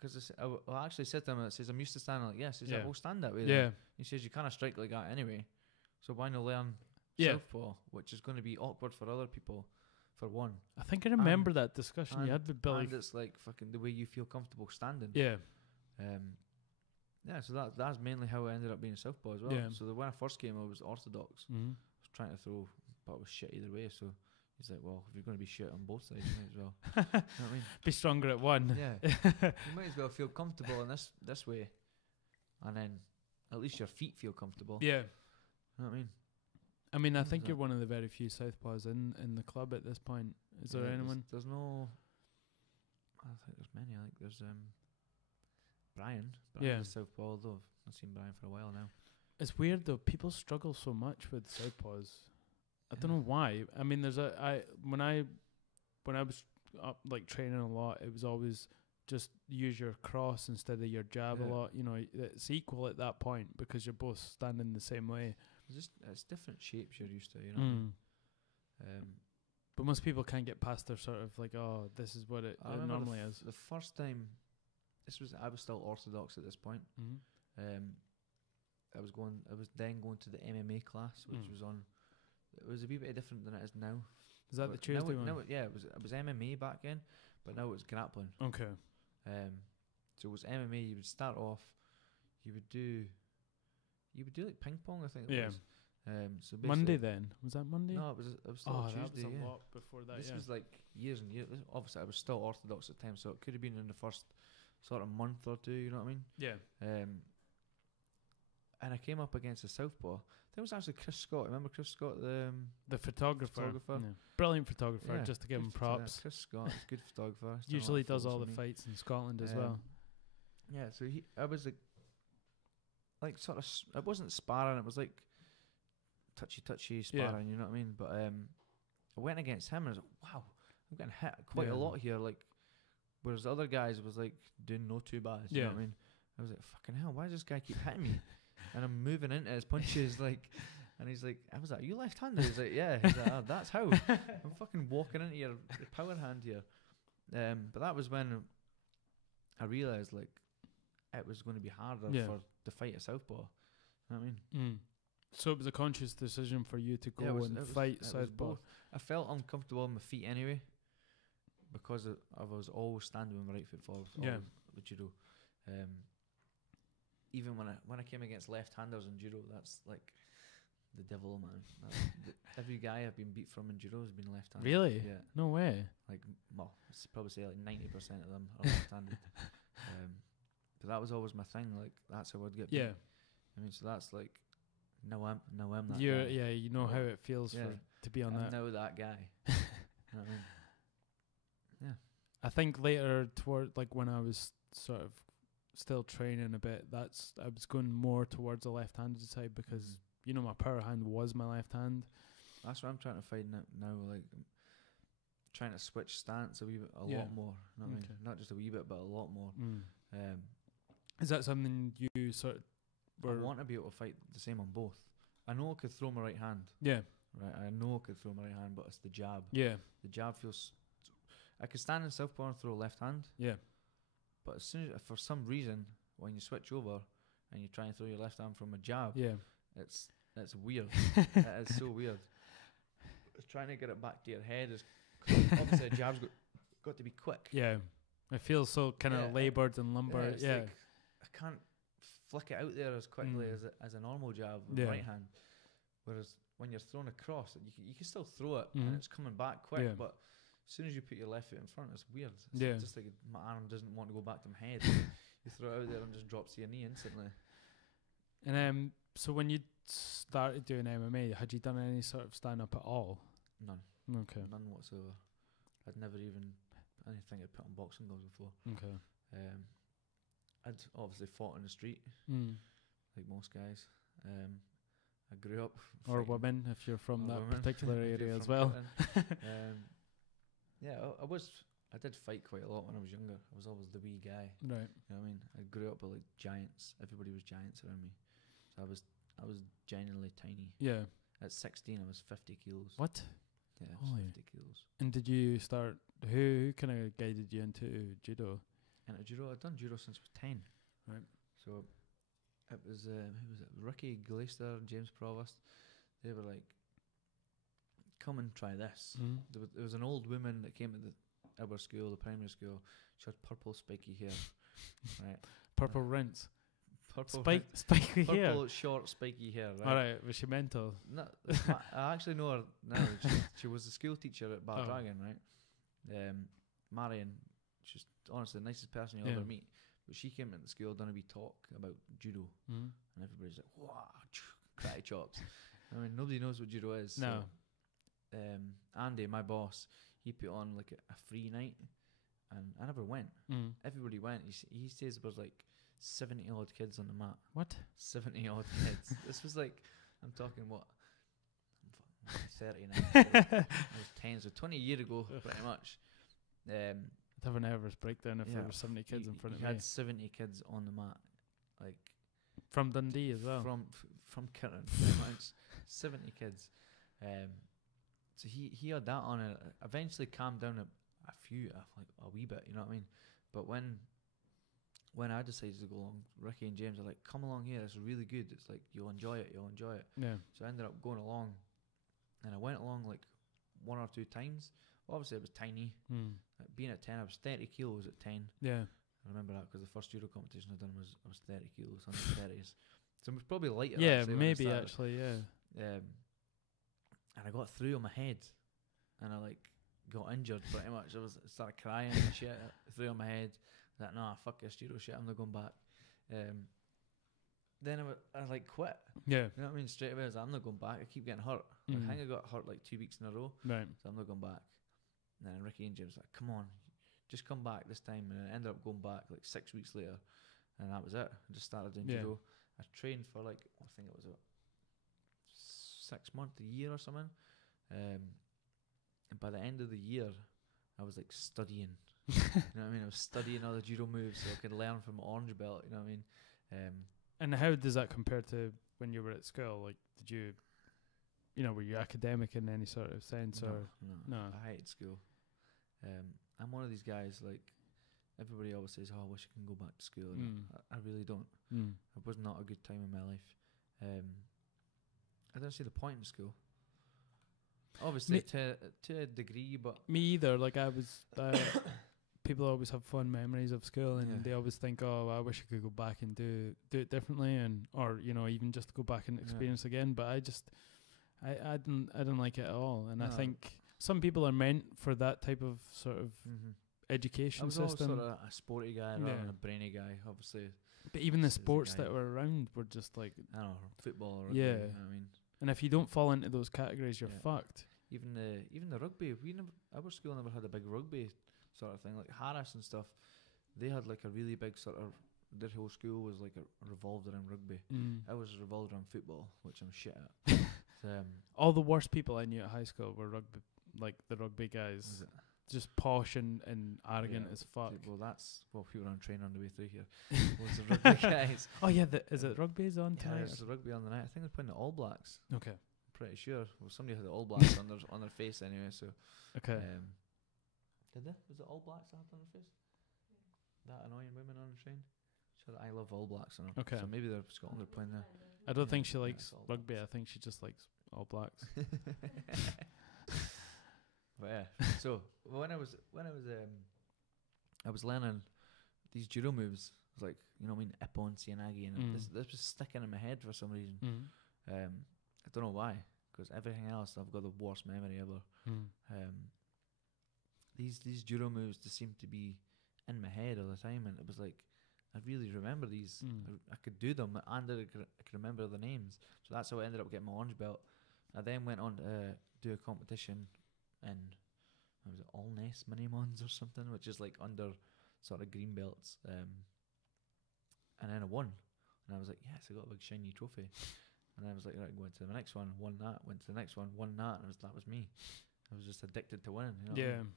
Because I actually said to him, it says, I'm used to standing like this. He's like, well, stand that way then. He says, you kind of strike like that anyway. So why not learn southpaw, which is going to be awkward for other people, for one. I think I remember that discussion you had with Billy. And it's like fucking the way you feel comfortable standing. Yeah. So that's mainly how I ended up being southpaw as well. Yeah. So when I first came, I was orthodox. Mm-hmm. I was trying to throw, but I was shit either way. So he's like, well, if you're going to be shit on both sides, you might as well. You know what I mean? Be stronger at one. Yeah. You might as well feel comfortable in this way, and then at least your feet feel comfortable. Yeah. You know what I mean? I mean, I think you're one of the very few southpaws in the club at this point. Is there anyone? There's no. I think there's many. I think there's Brian. Brian's a southpaw, although I've seen Brian for a while now. It's weird though. People struggle so much with southpaws. I don't know why. I mean, when I was up like training a lot, it was always just use your cross instead of your jab a lot. You know, it's equal at that point because you're both standing the same way. It's different shapes you're used to, you know. What I mean? But most people can't get past their sort of like, oh, this is what it normally is. The first time, I was still orthodox at this point. Mm-hmm. I was then going to the MMA class, which was on. It was a wee bit different than it is now. Is that the Tuesday one? It was MMA back then, but now it's grappling. Okay. So it was MMA. You would start off. You would do like ping pong, I think. It was. So Monday then, was that Monday? No, it was still Tuesday. That was a lot before that. This was like years and years. Obviously, I was still orthodox at the time, so it could have been in the first sort of month or two. You know what I mean? Yeah. And I came up against a southpaw. That was actually Chris Scott. Remember Chris Scott, the photographer? Yeah. Brilliant photographer. Just to give him props. Chris Scott, he's a good photographer. Usually does all the fights in Scotland as well. Yeah, so I was like sort of. It wasn't sparring. It was like touchy sparring. You know what I mean? But I went against him and I was like, wow, I'm getting hit quite a lot here. Like, whereas the other guys was like doing no too bad. You know what I mean? I was like, fucking hell, why does this guy keep hitting me? And I'm moving into his punches, like, and he's like, I was like, you left-handed? He's like, yeah. He's like, oh, that's how. I'm fucking walking into your power hand here. But that was when I realised, like, it was going to be harder to fight a southpaw. You know what I mean? So it was a conscious decision for you to go and fight southpaw? I felt uncomfortable on my feet anyway, because I was always standing with my right foot forward. With judo. Even when I came against left-handers in judo, that's like the devil, man. Every guy I've been beat from in judo has been left-handed. Really? Yeah. No way. Like, well, I'd probably say like 90% of them are left-handed. But that was always my thing. Like, that's how I'd get beat. Yeah. I mean, so that's like, now I'm that guy. Yeah, you know how it feels to be on I'm that. now that guy. You know what I mean? Yeah. I think later toward like when I was sort of still training a bit, I was going more towards the left-handed side because you know my power hand was my left hand. That's what I'm trying to find now. Like, I'm trying to switch stance a wee bit, a lot more. You know what I mean? Not just a wee bit, but a lot more. Is that something you sort of I want to be able to fight the same on both. I know I could throw my right hand. Yeah. Right. I know I could throw my right hand, but it's the jab. Yeah. The jab feels. I could stand in southpaw and throw left hand. Yeah. But as soon as, for some reason, when you switch over and you try and throw your left hand from a jab, it's weird. It is so weird. Trying to get it back to your head is obviously a jab's got to be quick. Yeah. It feels so kind of laboured and lumbered. Yeah. Like I can't flick it out there as quickly as a normal jab with the right hand. Whereas when you're throwing across, you can still throw it and it's coming back quick, but as soon as you put your left foot in front, it's weird. It's just like my arm doesn't want to go back to my head. You throw it out there and just drops to your knee instantly. And so when you started doing MMA, had you done any sort of stand-up at all? None. Okay. None whatsoever. I'd never even anything I'd put on boxing gloves before. Okay. I'd obviously fought in the street, like most guys. I grew up. Or women, if you're from that particular area as well. Yeah, I was I did fight quite a lot when I was younger. I was always the wee guy. Right. You know what I mean? I grew up with like giants. Everybody was giants around me. So I was genuinely tiny. Yeah. At 16, I was 50 kilos. What? Yeah, I was Holy. 50 kilos. And did you start? Who kind of guided you into judo? And at judo, I'd done judo since I was 10. Right. So it was who was it? Ricky Glaister, James Provost. They were like, "Come and try this." Mm. There was an old woman that came to our school, the primary school. She had purple spiky hair, right? Purple rinse. Purple, Spiky hair. purple short spiky hair. Right? All right. Was she mental? No, I actually know her now. She was a school teacher at Baldragon, right? Marion, she's honestly the nicest person you'll Yeah. ever meet. But she came into the school, done a wee talk about judo, Mm. and everybody's like, "Wow, karate chops." I mean, nobody knows what judo is. No. So, Andy, my boss, he put on like a free night, and I never went. Mm. Everybody went. He says there was like 70 odd kids on the mat. What? 70 odd kids. This was like, I'm talking what? I'm 30 now. So I was 10, so 20 years ago, pretty much. I'd have a nervous breakdown if Yeah, there were 70 kids in front of he me. had 70 kids on the mat, like From Dundee as well. from Kirton, pretty much. 70 kids. So he had that on it. Eventually calmed down a few, like a wee bit, you know what I mean? But when I decided to go along, Ricky and James are like, "Come along here, it's really good. It's like you'll enjoy it. Yeah. So I ended up going along, and I went along like 1 or 2 times. Obviously, I was tiny. Mm. Being at 10, I was 30 kilos at 10. Yeah. I remember that because the first judo competition I done I was 30 kilos, 130s. So I was probably lighter. Yeah, actually, when I maybe started. actually, yeah. And I got through on my head, and I like got injured pretty much. I started crying and shit. Threw on my head. I was like, "Nah, fuck this judo shit. I'm not going back." Then I like quit. Yeah. You know what I mean? Straight away, I was like, "I'm not going back. I keep getting hurt." Mm. I think I got hurt like 2 weeks in a row, Right. so I'm not going back. And then Ricky and James were like, "Come on, just come back this time." And I ended up going back like 6 weeks later, and that was it. I just started doing Yeah. judo. I trained for like, I think it was about 6 months, a year or something. And by the end of the year, I was like studying. You know what I mean? I was studying all the judo moves so I could learn from orange belt. You know what I mean? And how does that compare to when you were at school? Like, did you, were you academic in any sort of sense or? No. No. I hated school. I'm one of these guys, like, everybody always says, "Oh, I wish I can go back to school." And I really don't. It was not a good time in my life. I don't see the point in school. Obviously, to a degree, but Me either. Like I was, people always have fond memories of school, and Yeah. they always think, "Oh, I wish I could go back and do it differently," and or even just go back and experience again. But I didn't like it at all, and I No. think some people are meant for that type of sort of I education was always system. sort of a sporty guy rather Yeah. than a brainy guy. Obviously, But even the as a sports guy. that were around were just like, I don't know, football or rugby. Yeah. You know what I mean, and if you don't fall into those categories, you're Yeah. fucked. even the rugby. Our school never had a big rugby sort of thing. Like Harris and stuff, they had like a really big sort of. Their whole school was like revolved around rugby. I was revolved around football, which I'm shit at. All the worst people I knew at high school were rugby, like the rugby guys, Was it? just posh and arrogant Yeah, as fuck. Well, that's what people on train on the way through here. Was the rugby guys? Oh yeah, is it rugby's on Yeah, tonight? there's rugby on the night. I think they're playing the All Blacks. Okay. Pretty sure. Well, somebody had the All Blacks on their face anyway. So. Okay. Did they? Was it All Blacks that had on their face? That annoying women on the train. She had I love All Blacks on her. Okay. So maybe they're Scotland. They're playing there. I don't yeah, think she yeah, likes it's All rugby. I think she just likes All Blacks. But yeah. So when I was learning these judo moves. It was like, you know what I mean, Ippon, Sianagi, and this was sticking in my head for some reason. I don't know why, because everything else I've got the worst memory ever. These judo moves just seem to be in my head all the time, and it was like I really remember these. I could do them, and I could remember the names. So that's how I ended up getting my orange belt. I then went on to do a competition in was it Allness Minimons or something, which is like under sort of green belts. And then I won, and I was like, yes, I got a big shiny trophy. And then I was like, right, going to the next one, won that. Went to the next one, won that, and that was me. I was just addicted to winning. You know what I mean?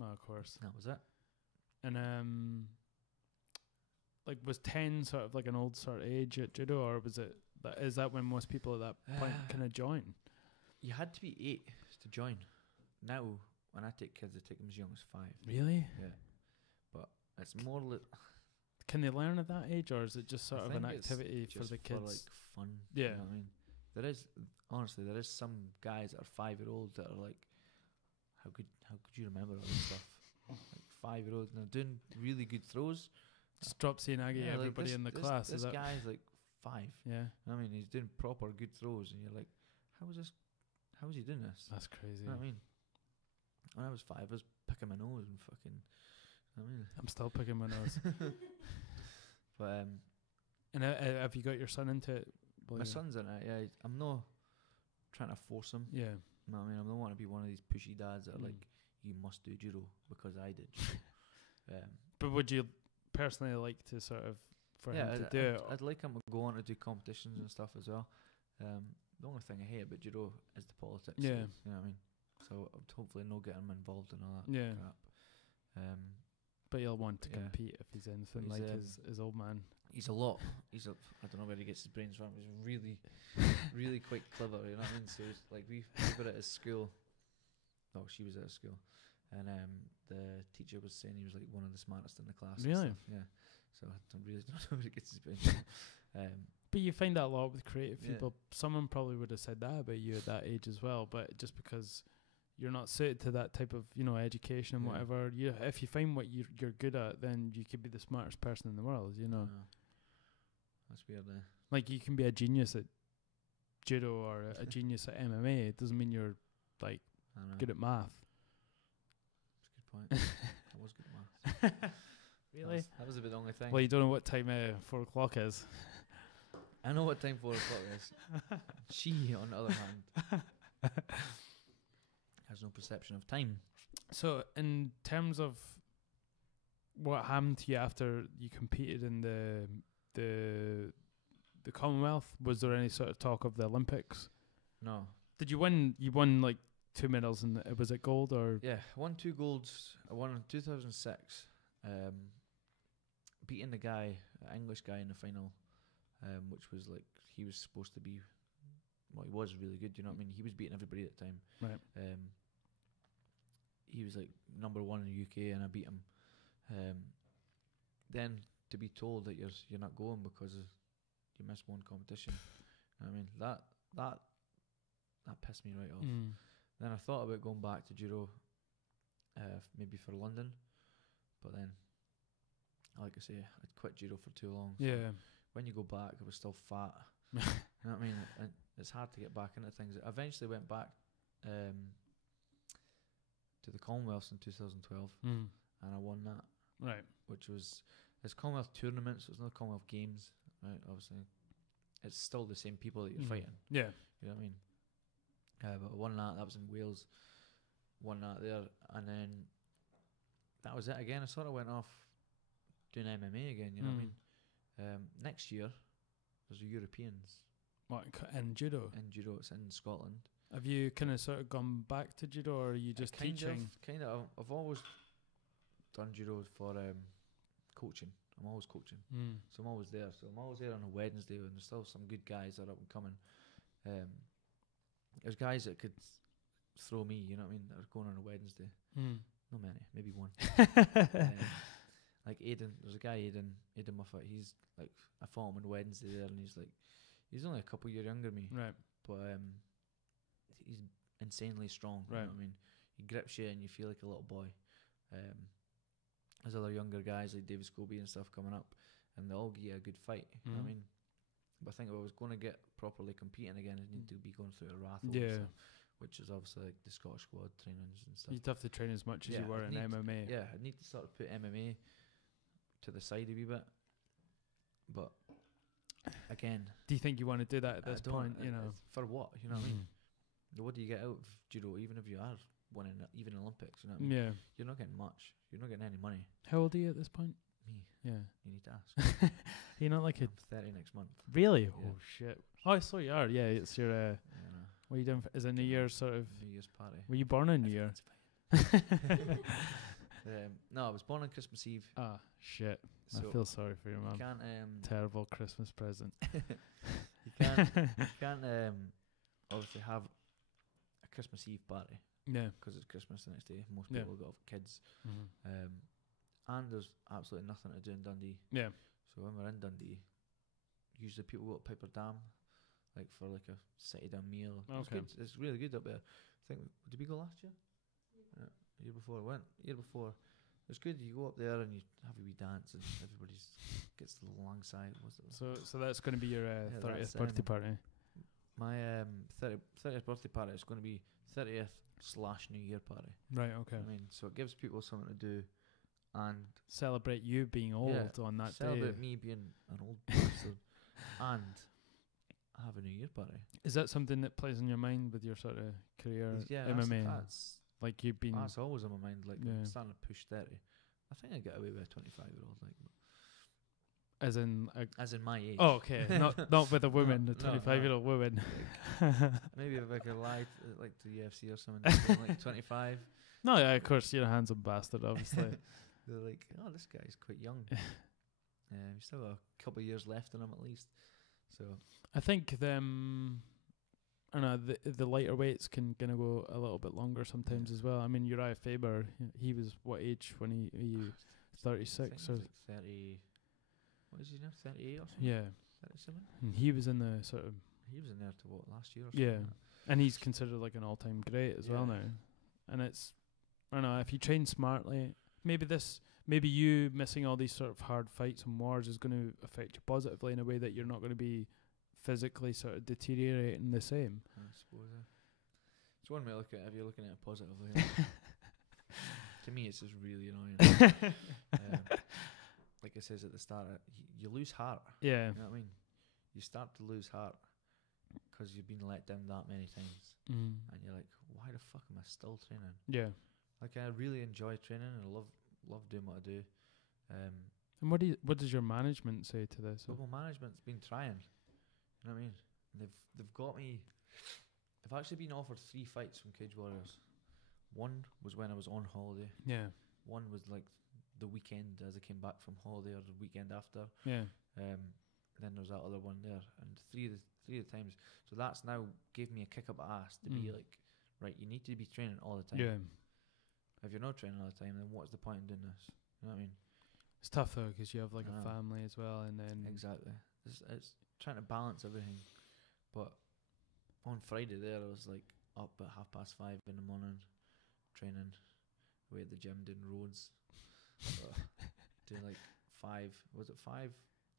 Oh, of course. That was it. And like, was 10 sort of like an old sort of age at judo, or was it? Is that when most people at that point kind of join? You had to be 8 to join. Now, when I take kids, I take them as young as 5. Really? Yeah. But it's more can they learn at that age, or is it just sort of an activity for the kids? For like fun. Yeah. You know what I mean? There is some guys that are 5-year-olds that are like, how could you remember all this stuff? Like 5-year-olds, and they're doing really good throws. Just drop Sienagi everybody in the class. This guy's like 5. Yeah. I mean, he's doing proper good throws, and you're like, how is he doing this? That's crazy. You know what I mean? When I was 5, I was picking my nose and fucking. You know what I mean? I'm still picking my nose. But and have you got your son into it? my son's in it. Yeah, I'm not trying to force him. Yeah. You know what I mean? I don't want to be one of these pushy dads that are like, you must do judo because I did judo. But would you personally like to sort of for him to do it? I'd like him to go on to do competitions and stuff as well. The only thing I hate about judo is the politics. Yeah. You know what I mean? So I'd hopefully not get him involved in all that crap. But you'll want to compete if he's anything like his old man. He's a lot. I don't know where he gets his brains from. He's really, really quite clever. You know what I mean? So he's like we were at his school. Oh, she was at his school, and the teacher was saying he was like one of the smartest in the class. Really? And stuff. Yeah. So I don't know where he gets his brains from. But you find that a lot with creative people. Someone probably would have said that about you at that age as well. But just because you're not suited to that type of, education and whatever, if you find what you're good at, then you could be the smartest person in the world, That's weird. Like, you can be a genius at judo or a genius at MMA. It doesn't mean you're, like, good at math. That's a good point. I was good at math. Really? That was a bit the only thing. Well, you don't know what time 4 o'clock is. I know what time 4 o'clock is. She, on the other hand, has no perception of time. So, in terms of what happened to you after you competed in the Commonwealth, was there any sort of talk of the Olympics? No. Did you win? You won like 2 medals, and was it gold or? Yeah, I won 2 golds. I won in 2006, beating the guy, English guy in the final, which was like he was supposed to be. Well, he was really good. You know what I mean? He was beating everybody at the time. Right. He was like number 1 in the UK, and I beat him. Then to be told that you're not going because you missed one competition. You know what I mean, that pissed me right off. Then I thought about going back to judo, maybe for London, but then, like I say, I'd quit judo for too long. So when you go back, I was still fat. You know what I mean? And it's hard to get back into things. I eventually went back to the Commonwealths in 2012, and I won that. Right. Which was, it's Commonwealth tournaments, so it's not Commonwealth Games, right? Obviously, it's still the same people that you're fighting. Yeah. You know what I mean? But I won that. That was in Wales. Won that there, and then that was it again. I sort of went off doing MMA again. You know what I mean? Next year, there's the Europeans. What, in judo? In judo, it's in Scotland. Have you kind of sort of gone back to judo, or are you just teaching? Kind of. I've always done judo for coaching. I'm always coaching, so I'm always there. So I'm always there on a Wednesday, and there's still some good guys that are up and coming. There's guys that could throw me, you know what I mean, that are going on a Wednesday. Not many, maybe one. Like Aiden, there's a guy, Aiden Muffet. He's like, I fought him on Wednesday there, and he's only a couple years younger than me. Right. But he's insanely strong. Right. You know what I mean? He grips you and you feel like a little boy. There's other younger guys like David Scobie and stuff coming up, and they all give you a good fight. You know what I mean? But I think if I was going to get properly competing again, I'd need to be going through a raffle. Yeah. Which is obviously like the Scottish squad trainings and stuff. You'd have to train as much as you were in MMA. Yeah, I'd need to sort of put MMA to the side a wee bit. But again, do you think you want to do that at this point? You know, for what? You know what I mean? What do you get out of judo? Even if you are winning, even Olympics, you know what I mean? Yeah, you're not getting much. You're not getting any money. How old are you at this point? Me. Yeah. You need to ask. You're not like I'm 30 next month. Really? Yeah. Oh shit. Oh, so you are. Yeah, it's your. What are you doing? Is it New Year's sort of? New Year's party. Were you born in New Year? No, I was born on Christmas Eve. Ah, shit. So I feel sorry for your you mum. can't Terrible Christmas present. you can't obviously have a Christmas Eve party Yeah. because it's Christmas the next day. Most Yeah. people got kids, Mm-hmm. and there's absolutely nothing to do in Dundee. Yeah. So when we're in Dundee, usually people go to Piper Dam, like for like a city down meal. It's Okay. good. It's really good up there. I think did we go last year? Yeah, year before I went. Year before. It's good. You go up there and you have a wee dance, and everybody's gets the long side. What's it? So that's going to be your Yeah, 30th that's, birthday party. My 30th birthday party is going to be 30th/New Year party. Right. Okay. I mean, so it gives people something to do, and Celebrate you being old on that celebrate day. me being an old bastard, and have a New Year party. Is that something that plays in your mind with your sort of career Yeah, MMA? that's Like you've been. that's always on my mind. Like Yeah. I'm starting to push 30. I think I get away with a 25-year-old. Like, As in. as in my age. Oh, okay. not with a woman, No, a 25-year-old woman. Maybe if I could lie like to UFC or something, like 25. No, yeah, of course, you're a handsome bastard, obviously. They're like, oh, this guy's quite young. He's still got a couple of years left in him at least. So I think them. I don't know, the lighter weights can gonna go a little bit longer sometimes as well. I mean, Uriah Faber, he was what age when he 36 or like 30. What is he now? 38 or something? yeah, 37. and he was in the sort of He was in there to what, last year or something? yeah, like that? and he's considered like an all-time great as well Yeah. now. And it's I don't know, if you train smartly, maybe you missing all these sort of hard fights and wars is going to affect you positively in a way that you're not going to be physically sort of deteriorating the same. I suppose. It's one way to look at it if you're looking at it positively. Yeah. To me, it's just really annoying. Like it says at the start, you lose heart. Yeah. You know what I mean? You start to lose heart because you've been let down that many times, Mm. and you're like, why the fuck am I still training? Yeah. Like I really enjoy training and I love doing what I do. And what does your management say to this? But my management's been trying. You know what I mean? And they've got me. I've actually been offered 3 fights from Cage Warriors. One was when I was on holiday. Yeah. One was like the weekend as I came back from holiday or the weekend after. Yeah. Then there's that other one there, and three of the times. So that's now gave me a kick up the ass to be like, right, you need to be training all the time. Yeah. If you're not training all the time, then what's the point in doing this? You know what I mean? It's tough though because you have like I a know. family as well, and then Exactly. It's trying to balance everything. But on Friday there, I was like up at 5:30 in the morning, training, away at the gym doing roads, doing like 5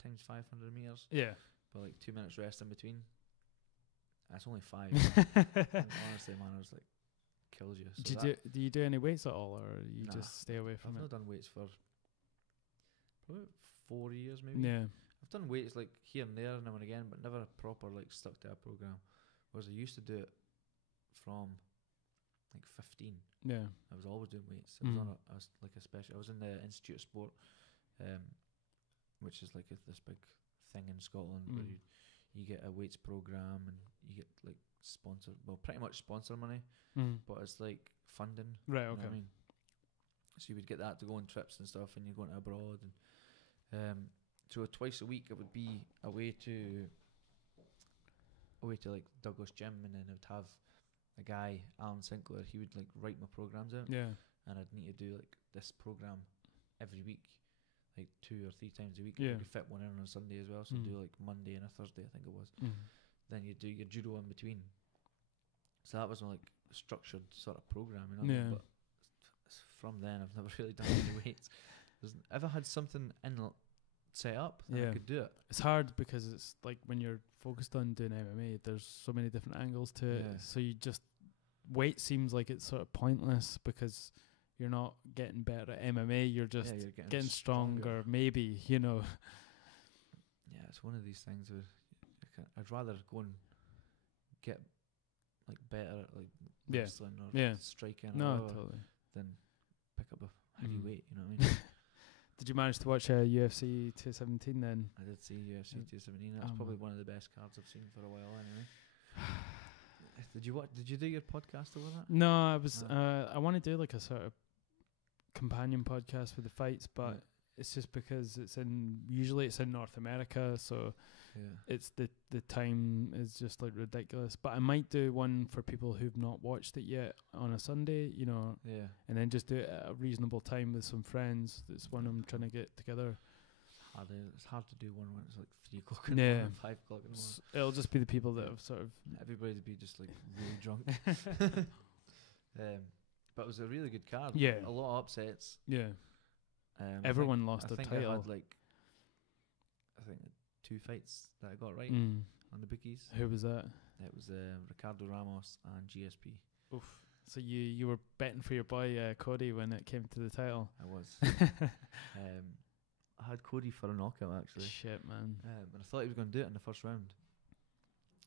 times 500 meters, yeah. but like 2 minutes rest in between. That's only 5. And honestly, man, I was like, kills you. So Do you do any weights at all, or you Nah, just stay away I've from not it? done weights for probably 4 years, maybe. Yeah. I've done weights like here and there now and again, but never proper like stuck to a program. Whereas I used to do it from like 15. Yeah. I was always doing weights. I was on I was in the Institute of Sport, which is like this big thing in Scotland where you get a weights program and you get like pretty much sponsor money, but it's like funding. Right. You know Okay. what I mean? So you would get that to go on trips and stuff, and you're going abroad, and so twice a week I would be away to like Douglas Gym, and then I would have a guy, Alan Sinclair. He would like write my programs out, Yeah. and I'd need to do like this program every week, like 2 or 3 times a week. Yeah. You fit one in on a Sunday as well, so do like Monday and a Thursday, I think it was. Then you do your judo in between. So that was my like structured sort of program, you know what I mean? Yeah. But from then I've never really done any weights. If I had something set up, then Yeah. I could do it. It's hard because it's like when you're focused on doing MMA, there's so many different angles to it. Yeah. So you just weight seems like it's sort of pointless because you're not getting better at MMA. You're just You're getting stronger. Maybe Yeah, it's one of these things where I'd rather go and get like better at like Yeah. wrestling or Yeah. striking No, or whatever totally. than pick up a heavy Mm. weight. You know what I mean? Did you manage to watch UFC 217 then? I did see UFC 217. That's probably one of the best cards I've seen for a while. Anyway. Did you do your podcast over that? No, I was. I want to do like a sort of companion podcasts with the fights, but it's just because usually it's in North America, so it's the time is just like ridiculous. But I might do one for people who've not watched it yet on a Sunday, and then just do it at a reasonable time with some friends. That's one I'm trying to get together. It's hard to do one when it's like 3 o'clock in Yeah. the morning, 5 o'clock in the morning. It'll just be the people that have sort of Everybody'd be just like really drunk. But it was a really good card. Yeah. A lot of upsets. yeah. I Everyone lost their think title. I had like, I think 2 fights that I got right Mm. on the bookies. Who was that? It was Ricardo Ramos and GSP. Oof. So you were betting for your boy Cody when it came to the title. I was. I had Cody for a knockout actually. Shit, man. And I thought he was going to do it in the first round.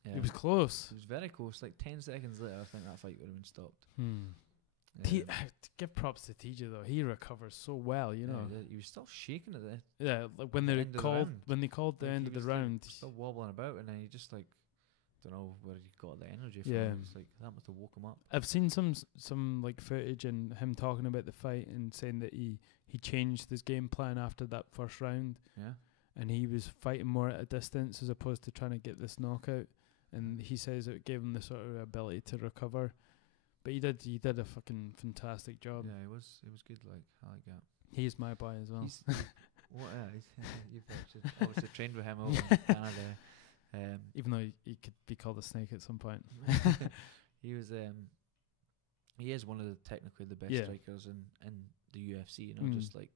It was close. It was very close. Like 10 seconds later, I think that fight would have been stopped. Give props to TJ though. He recovers so well, He was still shaking at the Yeah, like when they end of the round. called the Like, end he of the was round. still wobbling about, and then he just like, don't know where he got the energy from. Yeah. It was like that must have woke him up. I've seen some like footage and him talking about the fight and saying that he changed his game plan after that first round, Yeah. and he was fighting more at a distance as opposed to trying to get this knockout. And he says it gave him the sort of ability to recover. But he did a fucking fantastic job. Yeah, it was good. Like I like that. He's my boy as well. He's you've obviously trained with him over in Canada. Even though he could be called a snake at some point. He was he is one of the technically the best Yeah. strikers in the UFC, just like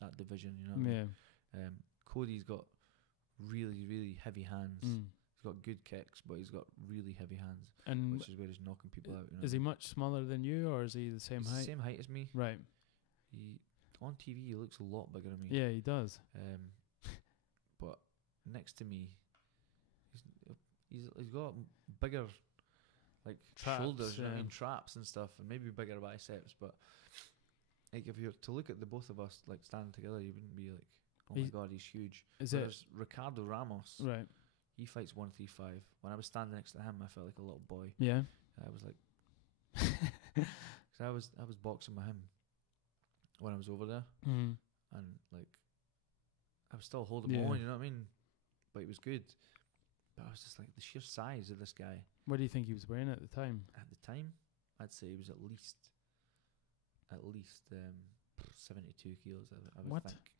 that division, Yeah. Cody's got really, really heavy hands. Mm. He's got good kicks, but he's got really heavy hands, And which is where he's knocking people out. is he much smaller than you, or is he the same He's the height? same height as me. Right. He on TV he looks a lot bigger than me. Yeah, he does. But next to me, he's got bigger like Traps, shoulders, yeah. traps and stuff, and maybe bigger biceps. But like if you're to look at the both of us like standing together, you wouldn't be like, oh my god, he's huge. Whereas Ricardo Ramos, Right. he fights 135. When I was standing next to him, I felt like a little boy. Yeah. I was like, cause I was boxing with him when I was over there, Mm. and like I was still holding Yeah. on, you know what I mean? But it was good. But I was just like the sheer size of this guy. What do you think he was wearing at the time? At the time, I'd say he was at least 72 kilos. I would What? think.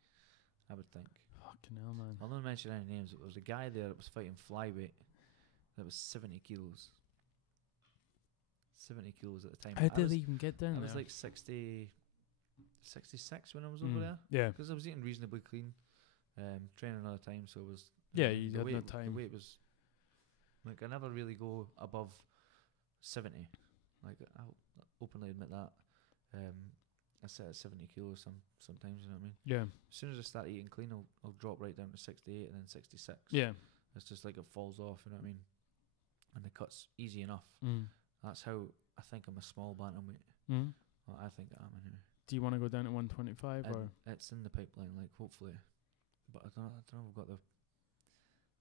I would think. Fucking hell, man. I'll not mention any names. There was a guy there that was fighting flyweight that was 70 kilos. 70 kilos at the time. How did he even get down I there? was like 66 when I was over there. Yeah. Because I was eating reasonably clean, training all the time, so it was. Yeah, you the had no weight- time. The weight was like I never really go above 70. Like I'll openly admit that. I set at 70 kilos sometimes. You know what I mean? Yeah. As soon as I start eating clean, I'll drop right down to 68 and then 66. Yeah. It's just like it falls off. You know what I mean? And the cut's easy enough. Mm. That's how I think I'm a small bantamweight. Mm. Well, I think I am anyway. Do you want to go down to 125 or? It's in the pipeline, like hopefully, but I don't know if I've got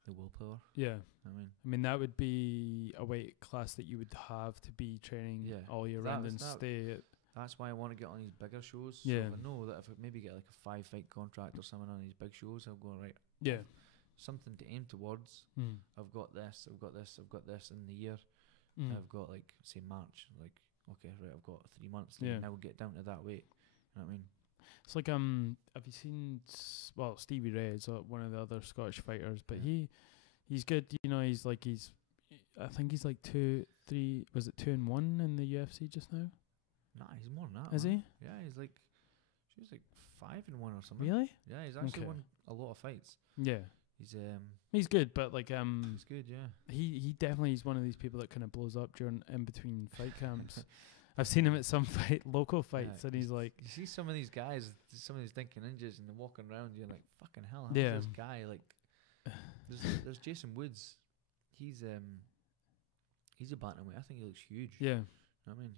the willpower. Yeah. I mean, that would be a weight class that you would have to be training all year round and stay at. that's why I want to get on these bigger shows. Yeah. So I know that if I maybe get like a 5-fight contract or something on these big shows, I'll go right. Yeah. Something to aim towards. Mm. I've got this in the year. Mm. I've got like say March. Like okay, right. I've got 3 months. Yeah. Now we'll get down to that weight. You know what I mean? It's like have you seen Stevie Ray is one of the other Scottish fighters, but he's good. He's I think he's like 2-3. Was it 2-1 in the UFC just now? Nah, he's more than that. Is man. he? Yeah, he's like 5-1 or something. Really? Yeah, he's actually Okay. won a lot of fights. Yeah. He's good, but like he's good. Yeah. he definitely is one of these people that kind of blows up during in between fight camps. I've seen him at some local fights, and he's like, you see some of these guys, some of these dinking ninjas, and they're walking around. You're like, fucking hell, how's Yeah. this guy like? There's Jason Woods. He's a bantamweight. I think he looks huge. yeah. I mean,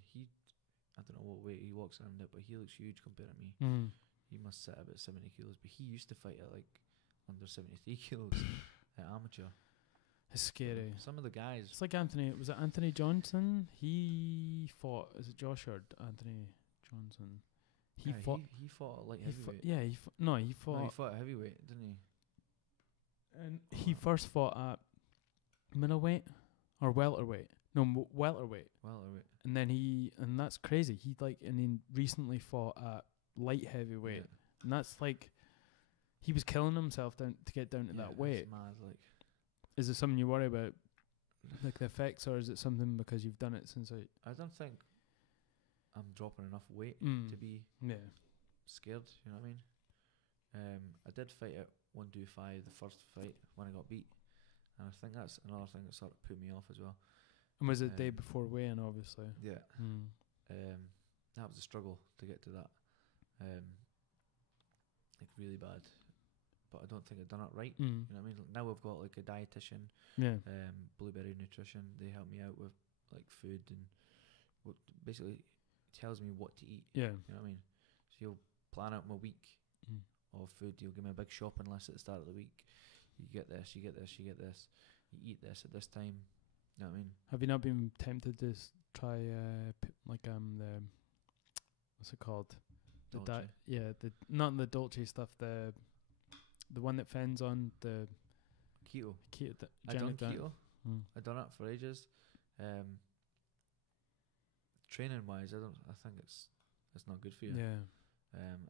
I don't know what weight he walks around at, but he looks huge compared to me. Mm. He must sit about 70 kilos, but he used to fight at like under 73 kilos at amateur. It's scary. Some of the guys. It's like was it Anthony Johnson? He fought, is it Josh or Anthony Johnson? He Yeah, fought. He fought at light He fought. heavyweight. Yeah, he fought. No, he No, fought. he fought at heavyweight, didn't he? And he first fought at middleweight or welterweight. No, welterweight. Welterweight. And then and that's crazy. He recently fought at light heavyweight, and that's like, he was killing himself to get down to that weight. It's mad, like. Is it something you worry about, like the effects, or is it something because you've done it since? I don't think I'm dropping enough weight to be scared. You know what I mean? I did fight at 125 the first fight when I got beat, and I think that's another thing that sort of put me off as well. And was it day before weigh-in, obviously? Yeah. That was a struggle to get to that. Like really bad. But I don't think I've done it right. You know what I mean? Now we've got like a dietitian, Blueberry Nutrition. They help me out with like food and basically tells me what to eat. Yeah. You know what I mean? So you'll plan out my week of food. You'll give me a big shopping list at the start of the week. You get this, you get this, you get this. You eat this at this time. You know what I mean? Have you not been tempted to try the what's it called? The not the Dolce stuff. The one that Fenn's on, the keto. I done keto. I done it for ages. Training wise, I think it's not good for you. Yeah.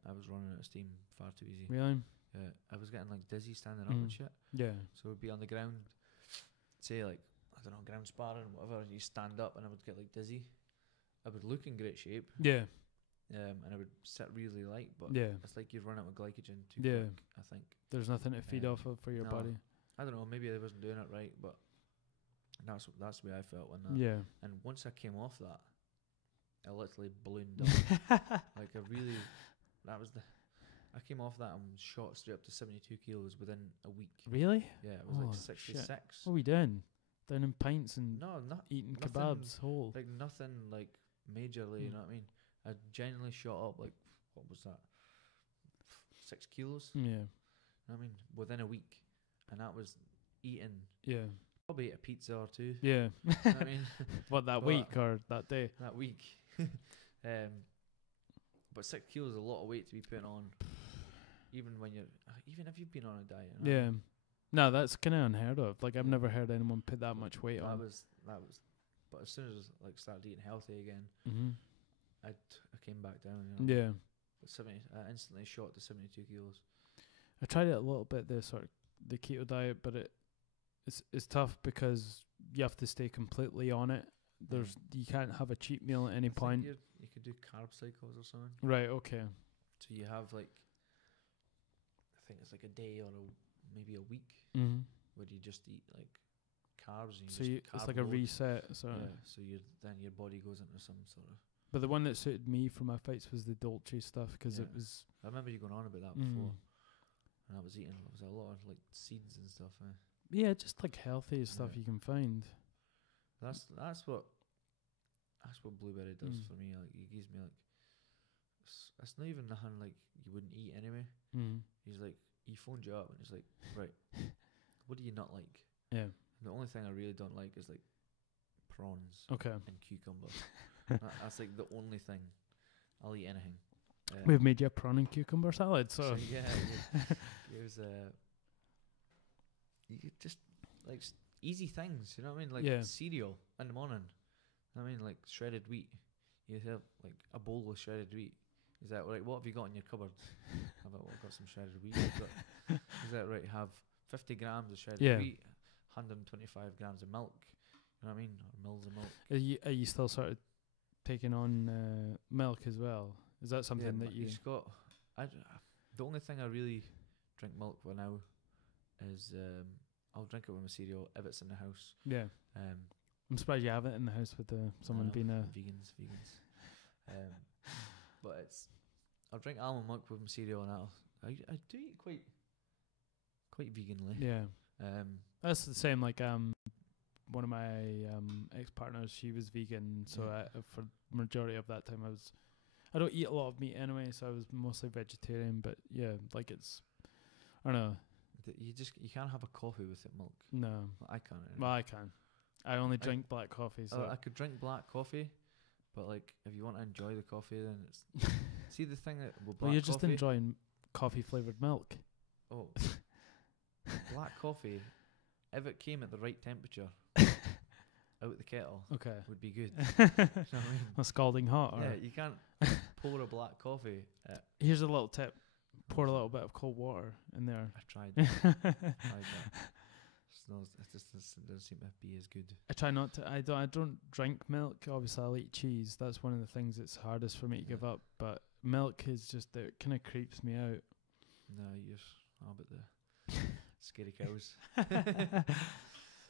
I was running out of steam far too easy. Really? Yeah. I was getting like dizzy standing up and shit. Yeah. So we'd be on the ground, say like, I don't know, ground sparring, whatever, and you stand up and I would get like dizzy. I would look in great shape. Yeah. And I would sit really light, but it's like you'd run out of glycogen too quick, I think. There's nothing to feed off of for your body. I don't know, maybe I wasn't doing it right, but that's the way I felt when that. Yeah. And once I came off that, I literally ballooned up. Like I came off that and shot straight up to 72 kilos within a week. Really? Yeah, it was like 66. Shit. What are we doing? Down in pints and eating nothing, kebabs whole? Like nothing like majorly, you know what I mean? I genuinely shot up like, what was that? 6 kilos? Yeah. You know what I mean? Within a week. And that was eating. Yeah. Probably ate a pizza or two. Yeah. You know what I mean? What, that week or that day? That week. But 6 kilos is a lot of weight to be putting on. Even if you've been on a diet. You know? Yeah. No, that's kind of unheard of. Like, I've never heard anyone put that much weight on. That was. But as soon as I started eating healthy again, I came back down. You know? Yeah. But I instantly shot to 72 kilos. I tried it a little bit, the keto diet, but it's tough because you have to stay completely on it. You can't have a cheat meal at any point. You could do carb cycles or something. Right. Okay. So you have like, I think it's like a day or maybe a week where you just eat like carbs. And it's like a reset. So so then your body goes into some sort of. But the one that suited me for my fights was the Dolce stuff because it was. I remember you going on about that before, and I was eating. It was a lot of like seeds and stuff. Yeah, just like healthy stuff you can find. That's what Blueberry does for me. Like, he gives me like, it's not even nothing like you wouldn't eat anyway. He's like, he phones you up and he's like, right, what do you not like? Yeah. And the only thing I really don't like is like prawns. Okay. And cucumber. That's like the only thing. I'll eat anything. We've made you a prawn and cucumber salad, so yeah. There's you could just like easy things, you know what I mean? Like cereal in the morning. I mean, like shredded wheat. You have like a bowl of shredded wheat. Is that right? What have you got in your cupboard? I've got some shredded wheat. Is that right? Have 50 grams of shredded wheat, 125 grams of milk. You know what I mean? Or mils of milk. Are you still sort of taking on milk as well? Is that something that you? The only thing I really drink milk for now is I'll drink it with my cereal if it's in the house. Yeah. I'm surprised you have it in the house with someone being a vegans. But I'll drink almond milk with my cereal and I do eat quite veganly. Yeah. That's the same. Like one of my ex-partners, she was vegan, so for majority of that time I don't eat a lot of meat anyway, so I was mostly vegetarian. But yeah, like I don't know. You can't have a coffee with it milk. No, I can't. Anyway. Well, I can. I only drink black coffee. So I could drink black coffee, but like if you want to enjoy the coffee, then it's See the thing that with Well, black you're just coffee. enjoying coffee flavoured milk. Oh, black coffee, if it came at the right temperature, out the kettle, Okay. would be good. You know what I mean? A scalding hot. Or Yeah, you can't pour a black coffee. here's a little tip: pour a little bit of cold water in there. I've tried. Tried that. It just doesn't seem to be as good. I try not to. I don't drink milk. Obviously, I'll eat cheese. That's one of the things that's hardest for me to give up. But milk is just it kind of creeps me out. No, you're all about the scary cows.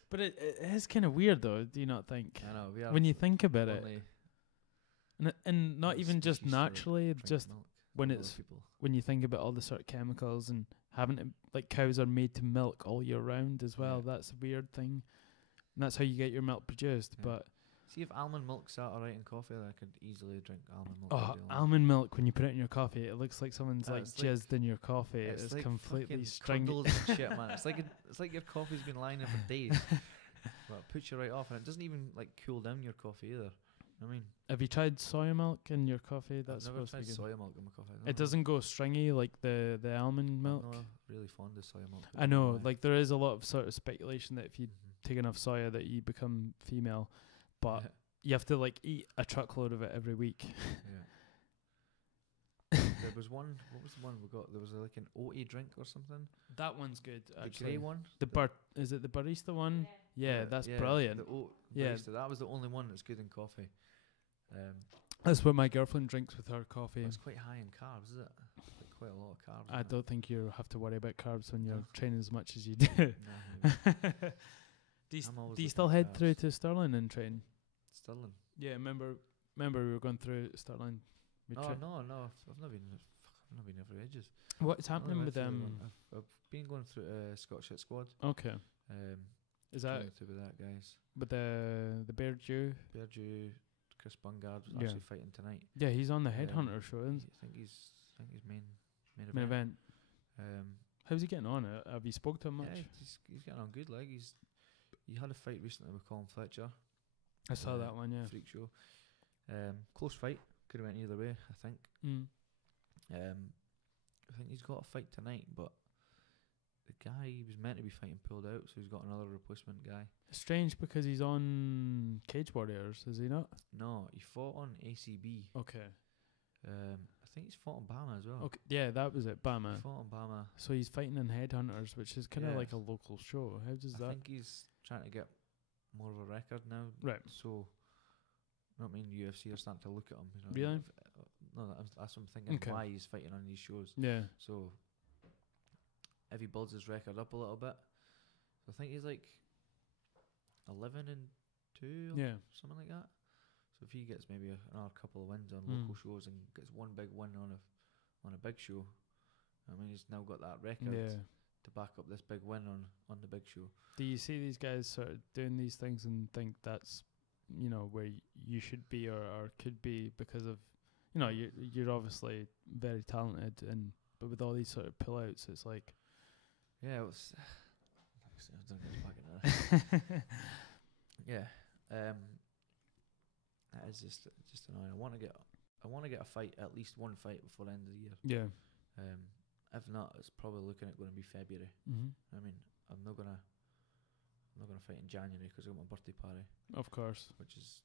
But it is kind of weird, though. Do you not think? I know. We are When you think about it, only and not even just species to naturally, drink just milk. when Other it's people. when you think about all the sort of chemicals and having to, like, cows are made to milk all year round as well. Yeah. That's a weird thing. And that's how you get your milk produced. Yeah. But See if almond milk sat alright in coffee, then I could easily drink almond milk. oh, all day long. almond milk when you put it in your coffee, it looks like someone's like it's like- jizzed in your coffee. It's like completely fucking stringy. curdled and shit, man. It's like your coffee's been lying there for days. Well, it puts you right off, and it doesn't even like cool down your coffee either. I mean, Have you tried soy milk in your coffee? That's I've never supposed to be tried good. soya milk in my coffee. It doesn't go stringy like the almond milk. I'm not really fond of soya milk. I know, like there is a lot of sort of speculation that if you Mhm. take enough soya that you become female, but Yeah. you have to like eat a truckload of it every week. Yeah. There was one. What was the one we got? There was like an oaty drink or something. That one's good. The Actually, grey one. is it the barista one? Yeah, that's brilliant. The oat Yeah. barista, that was the only one that's good in coffee. That's what my girlfriend drinks with her coffee. It's quite high in carbs, is it? Like quite a lot of carbs. I in it. don't think you have to worry about carbs when you're No. training as much as you do. No, Do you, I'm always do you looking still at head through carbs. to Stirling and train? Stirling. Yeah, remember we were going through Stirling. We Oh tra- no, I've not been. I've not been there for ages. What's I only happening went with through the them? one. I've been going through Scottish Hit Squad. Okay, is that Going through with that guys? with the Bear Jew? Berdew, Chris Bungard was Yeah. actually fighting tonight. Yeah, he's on the Um, Headhunter show, isn't I think he's main main event. event. How's he getting on? Have you spoke to him much? Yeah, he's getting on good. Like he had a fight recently with Colin Fletcher. I saw that one. Yeah. Freak show. Close fight. Could have went either way. I think. Mm. I think he's got a fight tonight, but the guy he was meant to be fighting pulled out, so he's got another replacement guy. Strange because he's on Cage Warriors, is he not? No, he fought on ACB. Okay. I think he's fought on Bama as well. Okay. Yeah, that was it. He Bama. fought on Bama. So he's fighting in Headhunters, which is kind of Yeah. like a local show. How does I that? think he's trying to get more of a record now. Right. So, I mean, UFC are starting to look at him. You know, Really? no, that's what I'm thinking. Okay. Why he's fighting on these shows. Yeah. So, if he builds his record up a little bit, so I think he's like 11-2, or Yeah. something like that. So if he gets maybe another couple of wins on Mm. local shows and gets one big win on a big show, I mean, he's now got that record Yeah. to back up this big win on the big show. Do you see these guys sort of doing these things and think that's, where you should be or could be because of, you're obviously very talented but with all these sort of pullouts, it's like. Yeah, it was. I don't get back into that. Yeah, that is just annoying. I want to get a fight, at least one fight before the end of the year. Yeah. If not, it's probably looking at going to be February. Mm-hmm. I mean, I'm not gonna fight in January because I got my birthday party, Of course. which is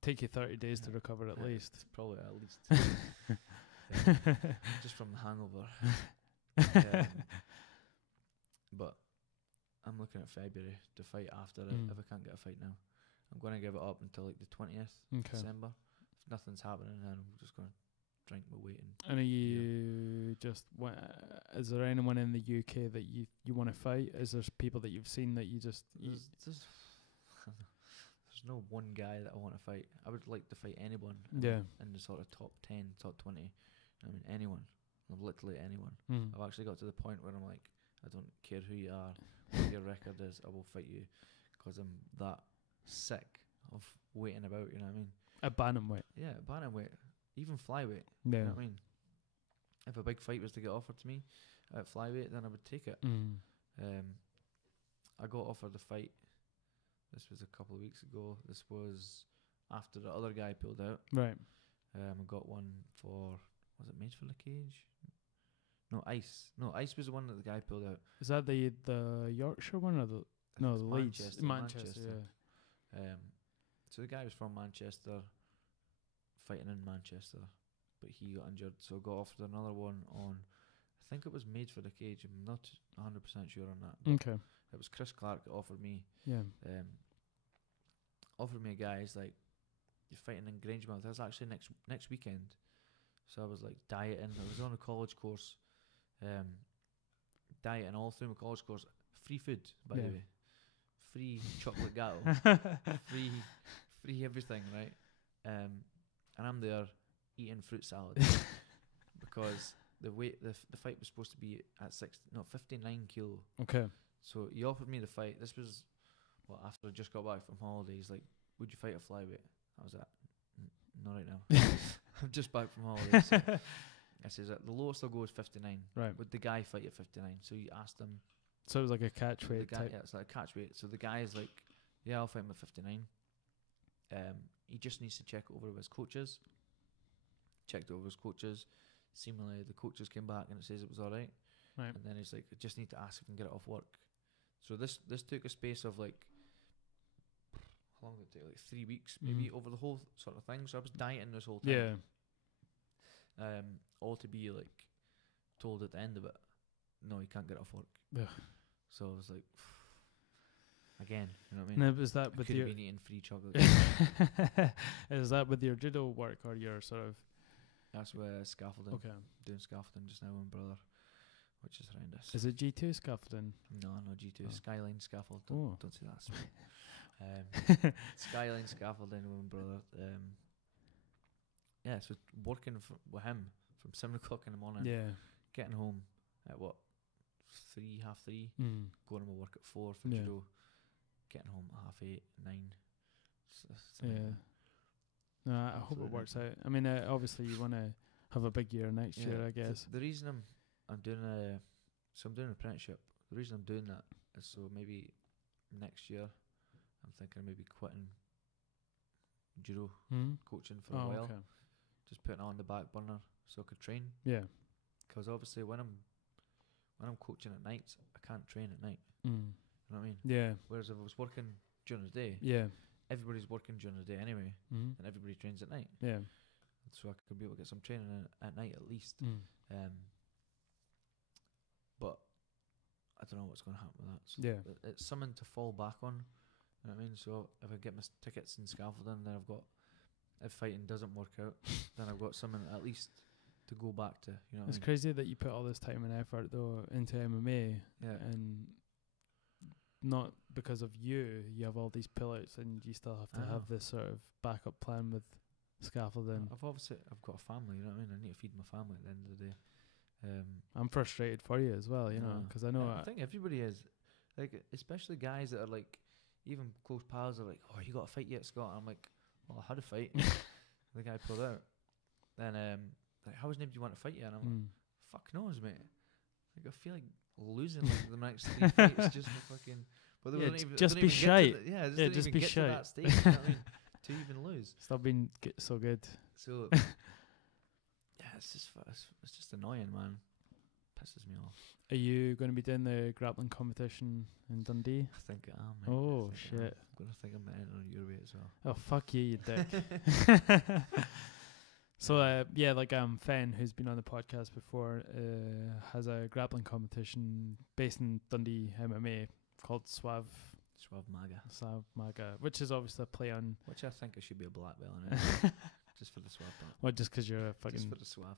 Take you 30 days to recover at least. It's probably at least just from the hangover. But I'm looking at February to fight after it Mm. if I can't get a fight now. I'm going to give it up until like the 20th Okay. December. If nothing's happening, then I'm just going to drink my weight and And are you just? Is there anyone in the UK that you want to fight? Is there people that you've seen that you just? there's no one guy that I want to fight. I would like to fight anyone Yeah. in the sort of top 10, top 20. I mean, anyone. Literally anyone. Mm. I've actually got to the point where I'm like, I don't care who you are, what your record is, I will fight you because I'm that sick of waiting about, you know what I mean? A bantamweight. Yeah, bantamweight, even flyweight, Yeah. you know what I mean? If a big fight was to get offered to me at flyweight, then I would take it. Mm. I got offered the fight. This was a couple of weeks ago. This was after the other guy pulled out. Right. I got one for Was it Made for the Cage? No, Ice. No, Ice was the one that the guy pulled out. Is that the Yorkshire one or the no the Leeds? Manchester. Yeah. So the guy was from Manchester, fighting in Manchester, but he got injured, so got offered another one on. I think it was Made for the Cage. I'm not 100% sure on that. Okay. It was Chris Clark that offered me. Yeah. Offered me a guy. He's like, you're fighting in Grangemouth. That's actually next weekend. So I was like dieting. I was on a college course, dieting all through my college course. Free food, by the way. Free chocolate gatto. free everything, right? And I'm there eating fruit salad because the fight was supposed to be at 59 kilo. Okay. So he offered me the fight. This was after I just got back from holidays. Like, would you fight a flyweight? I was like, not right now. I'm just back from holidays. So I says the lowest I'll go is 59. Right. Would the guy fight at 59? So you asked him. So it was like a catch weight type. Yeah, it's like a catch weight. So the guy is like, yeah, I'll fight him at 59. He just needs to check it over with his coaches. Checked it over with his coaches. Seemingly the coaches came back and it says it was all right. Right. And then he's like, I just need to ask if I can get it off work. So this took a space of like, how long did it take? Like 3 weeks, maybe, over the whole sort of thing. So I was dieting this whole time. Yeah. All to be like told at the end of it, no, you can't get it off work. Ugh. So I was like, again, you know what I mean? Now, was that with your been eating free chocolate? Is that with your judo work or your sort of? That's where scaffolding. Okay. Doing scaffolding just now with my brother, which is horrendous. Is it G2 scaffolding? No, G2. Oh. Skyline scaffold. Oh. Don't say that. Skyline scaffolding with my brother. Yeah, so working with him from 7 o'clock in the morning. Yeah. Getting home at 3:30. Going to my work at 4 for Yeah. judo. Getting home at 8:30, 9. Yeah. No, I hope it works out. I mean, obviously you want to have a big year next year, I guess. The reason I'm doing I'm doing an apprenticeship. The reason I'm doing that is so maybe next year I'm thinking of maybe quitting judo coaching for a while. Okay. Just putting it on the back burner so I could train. Yeah. Because obviously when I'm coaching at nights, I can't train at night. Mm. You know what I mean? Yeah. Whereas if I was working during the day, everybody's working during the day anyway, and everybody trains at night. Yeah. So I could be able to get some training in at night at least. But I don't know what's going to happen with that. So it's something to fall back on. You know what I mean? So if I get my tickets and scaffolding, then I've got. If fighting doesn't work out, then I've got something at least to go back to. You know, it's crazy that you put all this time and effort though into MMA, and not because of you have all these pillars, and you still have to have this sort of backup plan with scaffolding. I've got a family. You know what I mean? I need to feed my family at the end of the day. I'm frustrated for you as well, you know, because I know I think everybody is, like, especially guys that are like, even close pals are like, oh, you got a fight yet, Scott? And I'm like, well, I had a fight. The guy pulled out. Then like, how much name do you want to fight yet? And I'm like, fuck knows, mate. Like, I feel like losing like the next 3 fights just for fucking. But they wouldn't even, just be shy. Just be shy. To that stage, you know what I mean? To even lose. Stop being so good. So yeah, it's just annoying, man. Pisses me off. Are you going to be doing the grappling competition in Dundee? I think I am. Oh shit! I'm gonna think I'm entering your weight as well. Oh fuck you, you dick. So yeah, like Fen, who's been on the podcast before, has a grappling competition based in Dundee MMA called Suave Maga, which is obviously a play on. Which I think I should be a black belt in it. Just for the Suave part. What, just because you're a fucking. Just for the Suave.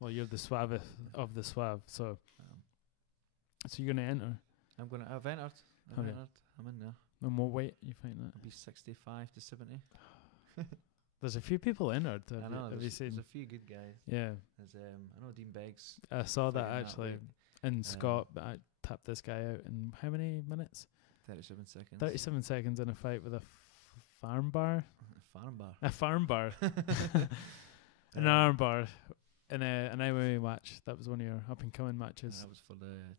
Well, you're the Suave of the Suave, so. So you're gonna enter. I've entered. I'm in there. And what weight you fighting at? I'll be 65 to 70. There's a few people entered. I know. Have you seen? There's a few good guys. Yeah. There's I know Dean Beggs. I saw that actually. And Scott, I tapped this guy out in how many minutes? 37 seconds. 37 seconds in a fight with a farm bar. A farm bar. An arm bar. In an MMA match. That was one of your up and coming matches. That was for the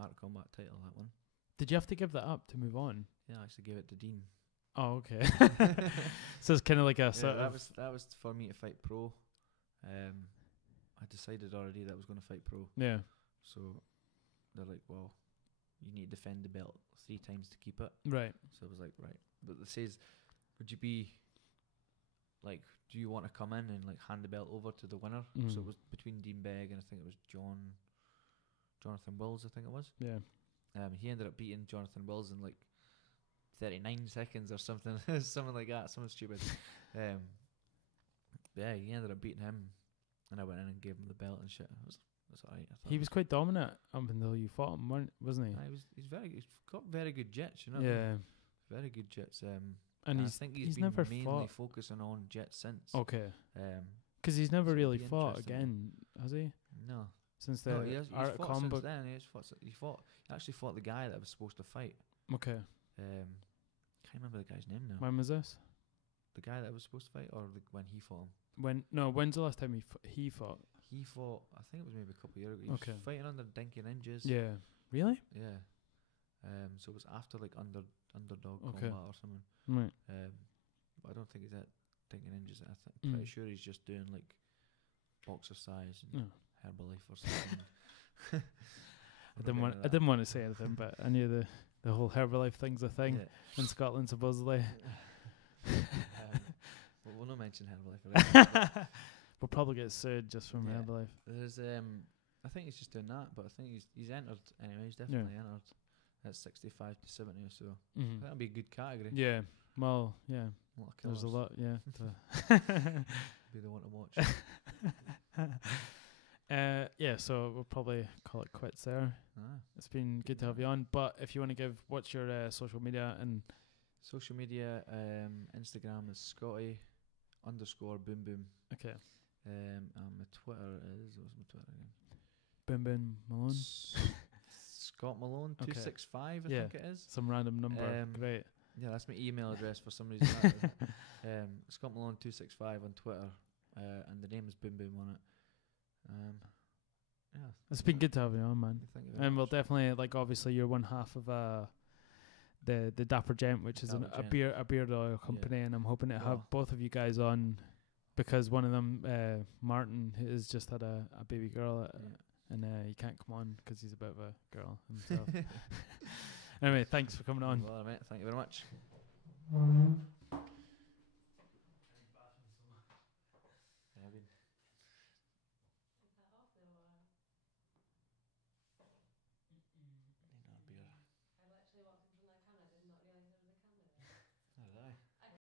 Art of Combat title, that one. Did you have to give that up to move on? Yeah, I actually gave it to Dean. Oh, okay. So it's kind of like a sort of. That was for me to fight pro. I decided already that I was going to fight pro. Yeah. So they're like, well, you need to defend the belt 3 times to keep it. Right. So I was like, right. But it says, would you be like, do you want to come in and like hand the belt over to the winner? So it was between Dean Begg and I think it was Jonathan Wills, I think it was. Yeah. He ended up beating Jonathan Wills in like 39 seconds or something, something like that, something stupid. Yeah, he ended up beating him, and I went in and gave him the belt and shit. It was alright. He was quite dominant up until you fought him, wasn't he? He's got very good jets, you know. Yeah. Very good jets. And I think he's been never mainly fought. focusing on jets since. Okay. Because he's never so really it'd be fought interesting. again, has he? No. Since the No, he's Art fought Combat. since then. He actually fought the guy that was supposed to fight. Okay. Can't remember the guy's name now. When was this? The guy that was supposed to fight, or when he fought him? When's the last time he fought? He fought, I think it was maybe a couple of years ago. He was fighting under Dinky Ninjas. Yeah. Really? Yeah. So it was after like underdog Okay. combat or something. Right. But I don't think he's at Dinky Ninjas. I'm pretty sure he's just doing like boxercise and Herbalife or something. I didn't want to say anything, but I knew the whole Herbalife thing's a thing in Scotland supposedly. Well, we'll not mention Herbalife. We'll probably get sued just from Herbalife. There's I think he's just doing that, but I think he's entered anyway. He's definitely entered at 65 to 70 or so. That'll be a good category. Yeah. Well, yeah. There's a lot. Yeah. Be the one to watch. Yeah. So we'll probably call it quits there. It's been good to have you on. But if you want to give, what's your social media and social media? Instagram is Scotty_boom boom. Okay. My Twitter is, what's my Twitter again? Boom boom Malone. Scott Malone 265. I think it is. Some random number. Great. Yeah, that's my email address for some reason. Scott Malone 265 on Twitter, and the name is Boom Boom on it. Yeah, it's been good to have you on, man. And we'll definitely, like, obviously you're one half of the Dapper Gent, which is a beard oil company, and I'm hoping to have both of you guys on, because one of them, Martin, has just had a baby girl, and he can't come on because he's a bit of a girl himself. Anyway, thanks for coming on. Well, mate, thank you very much.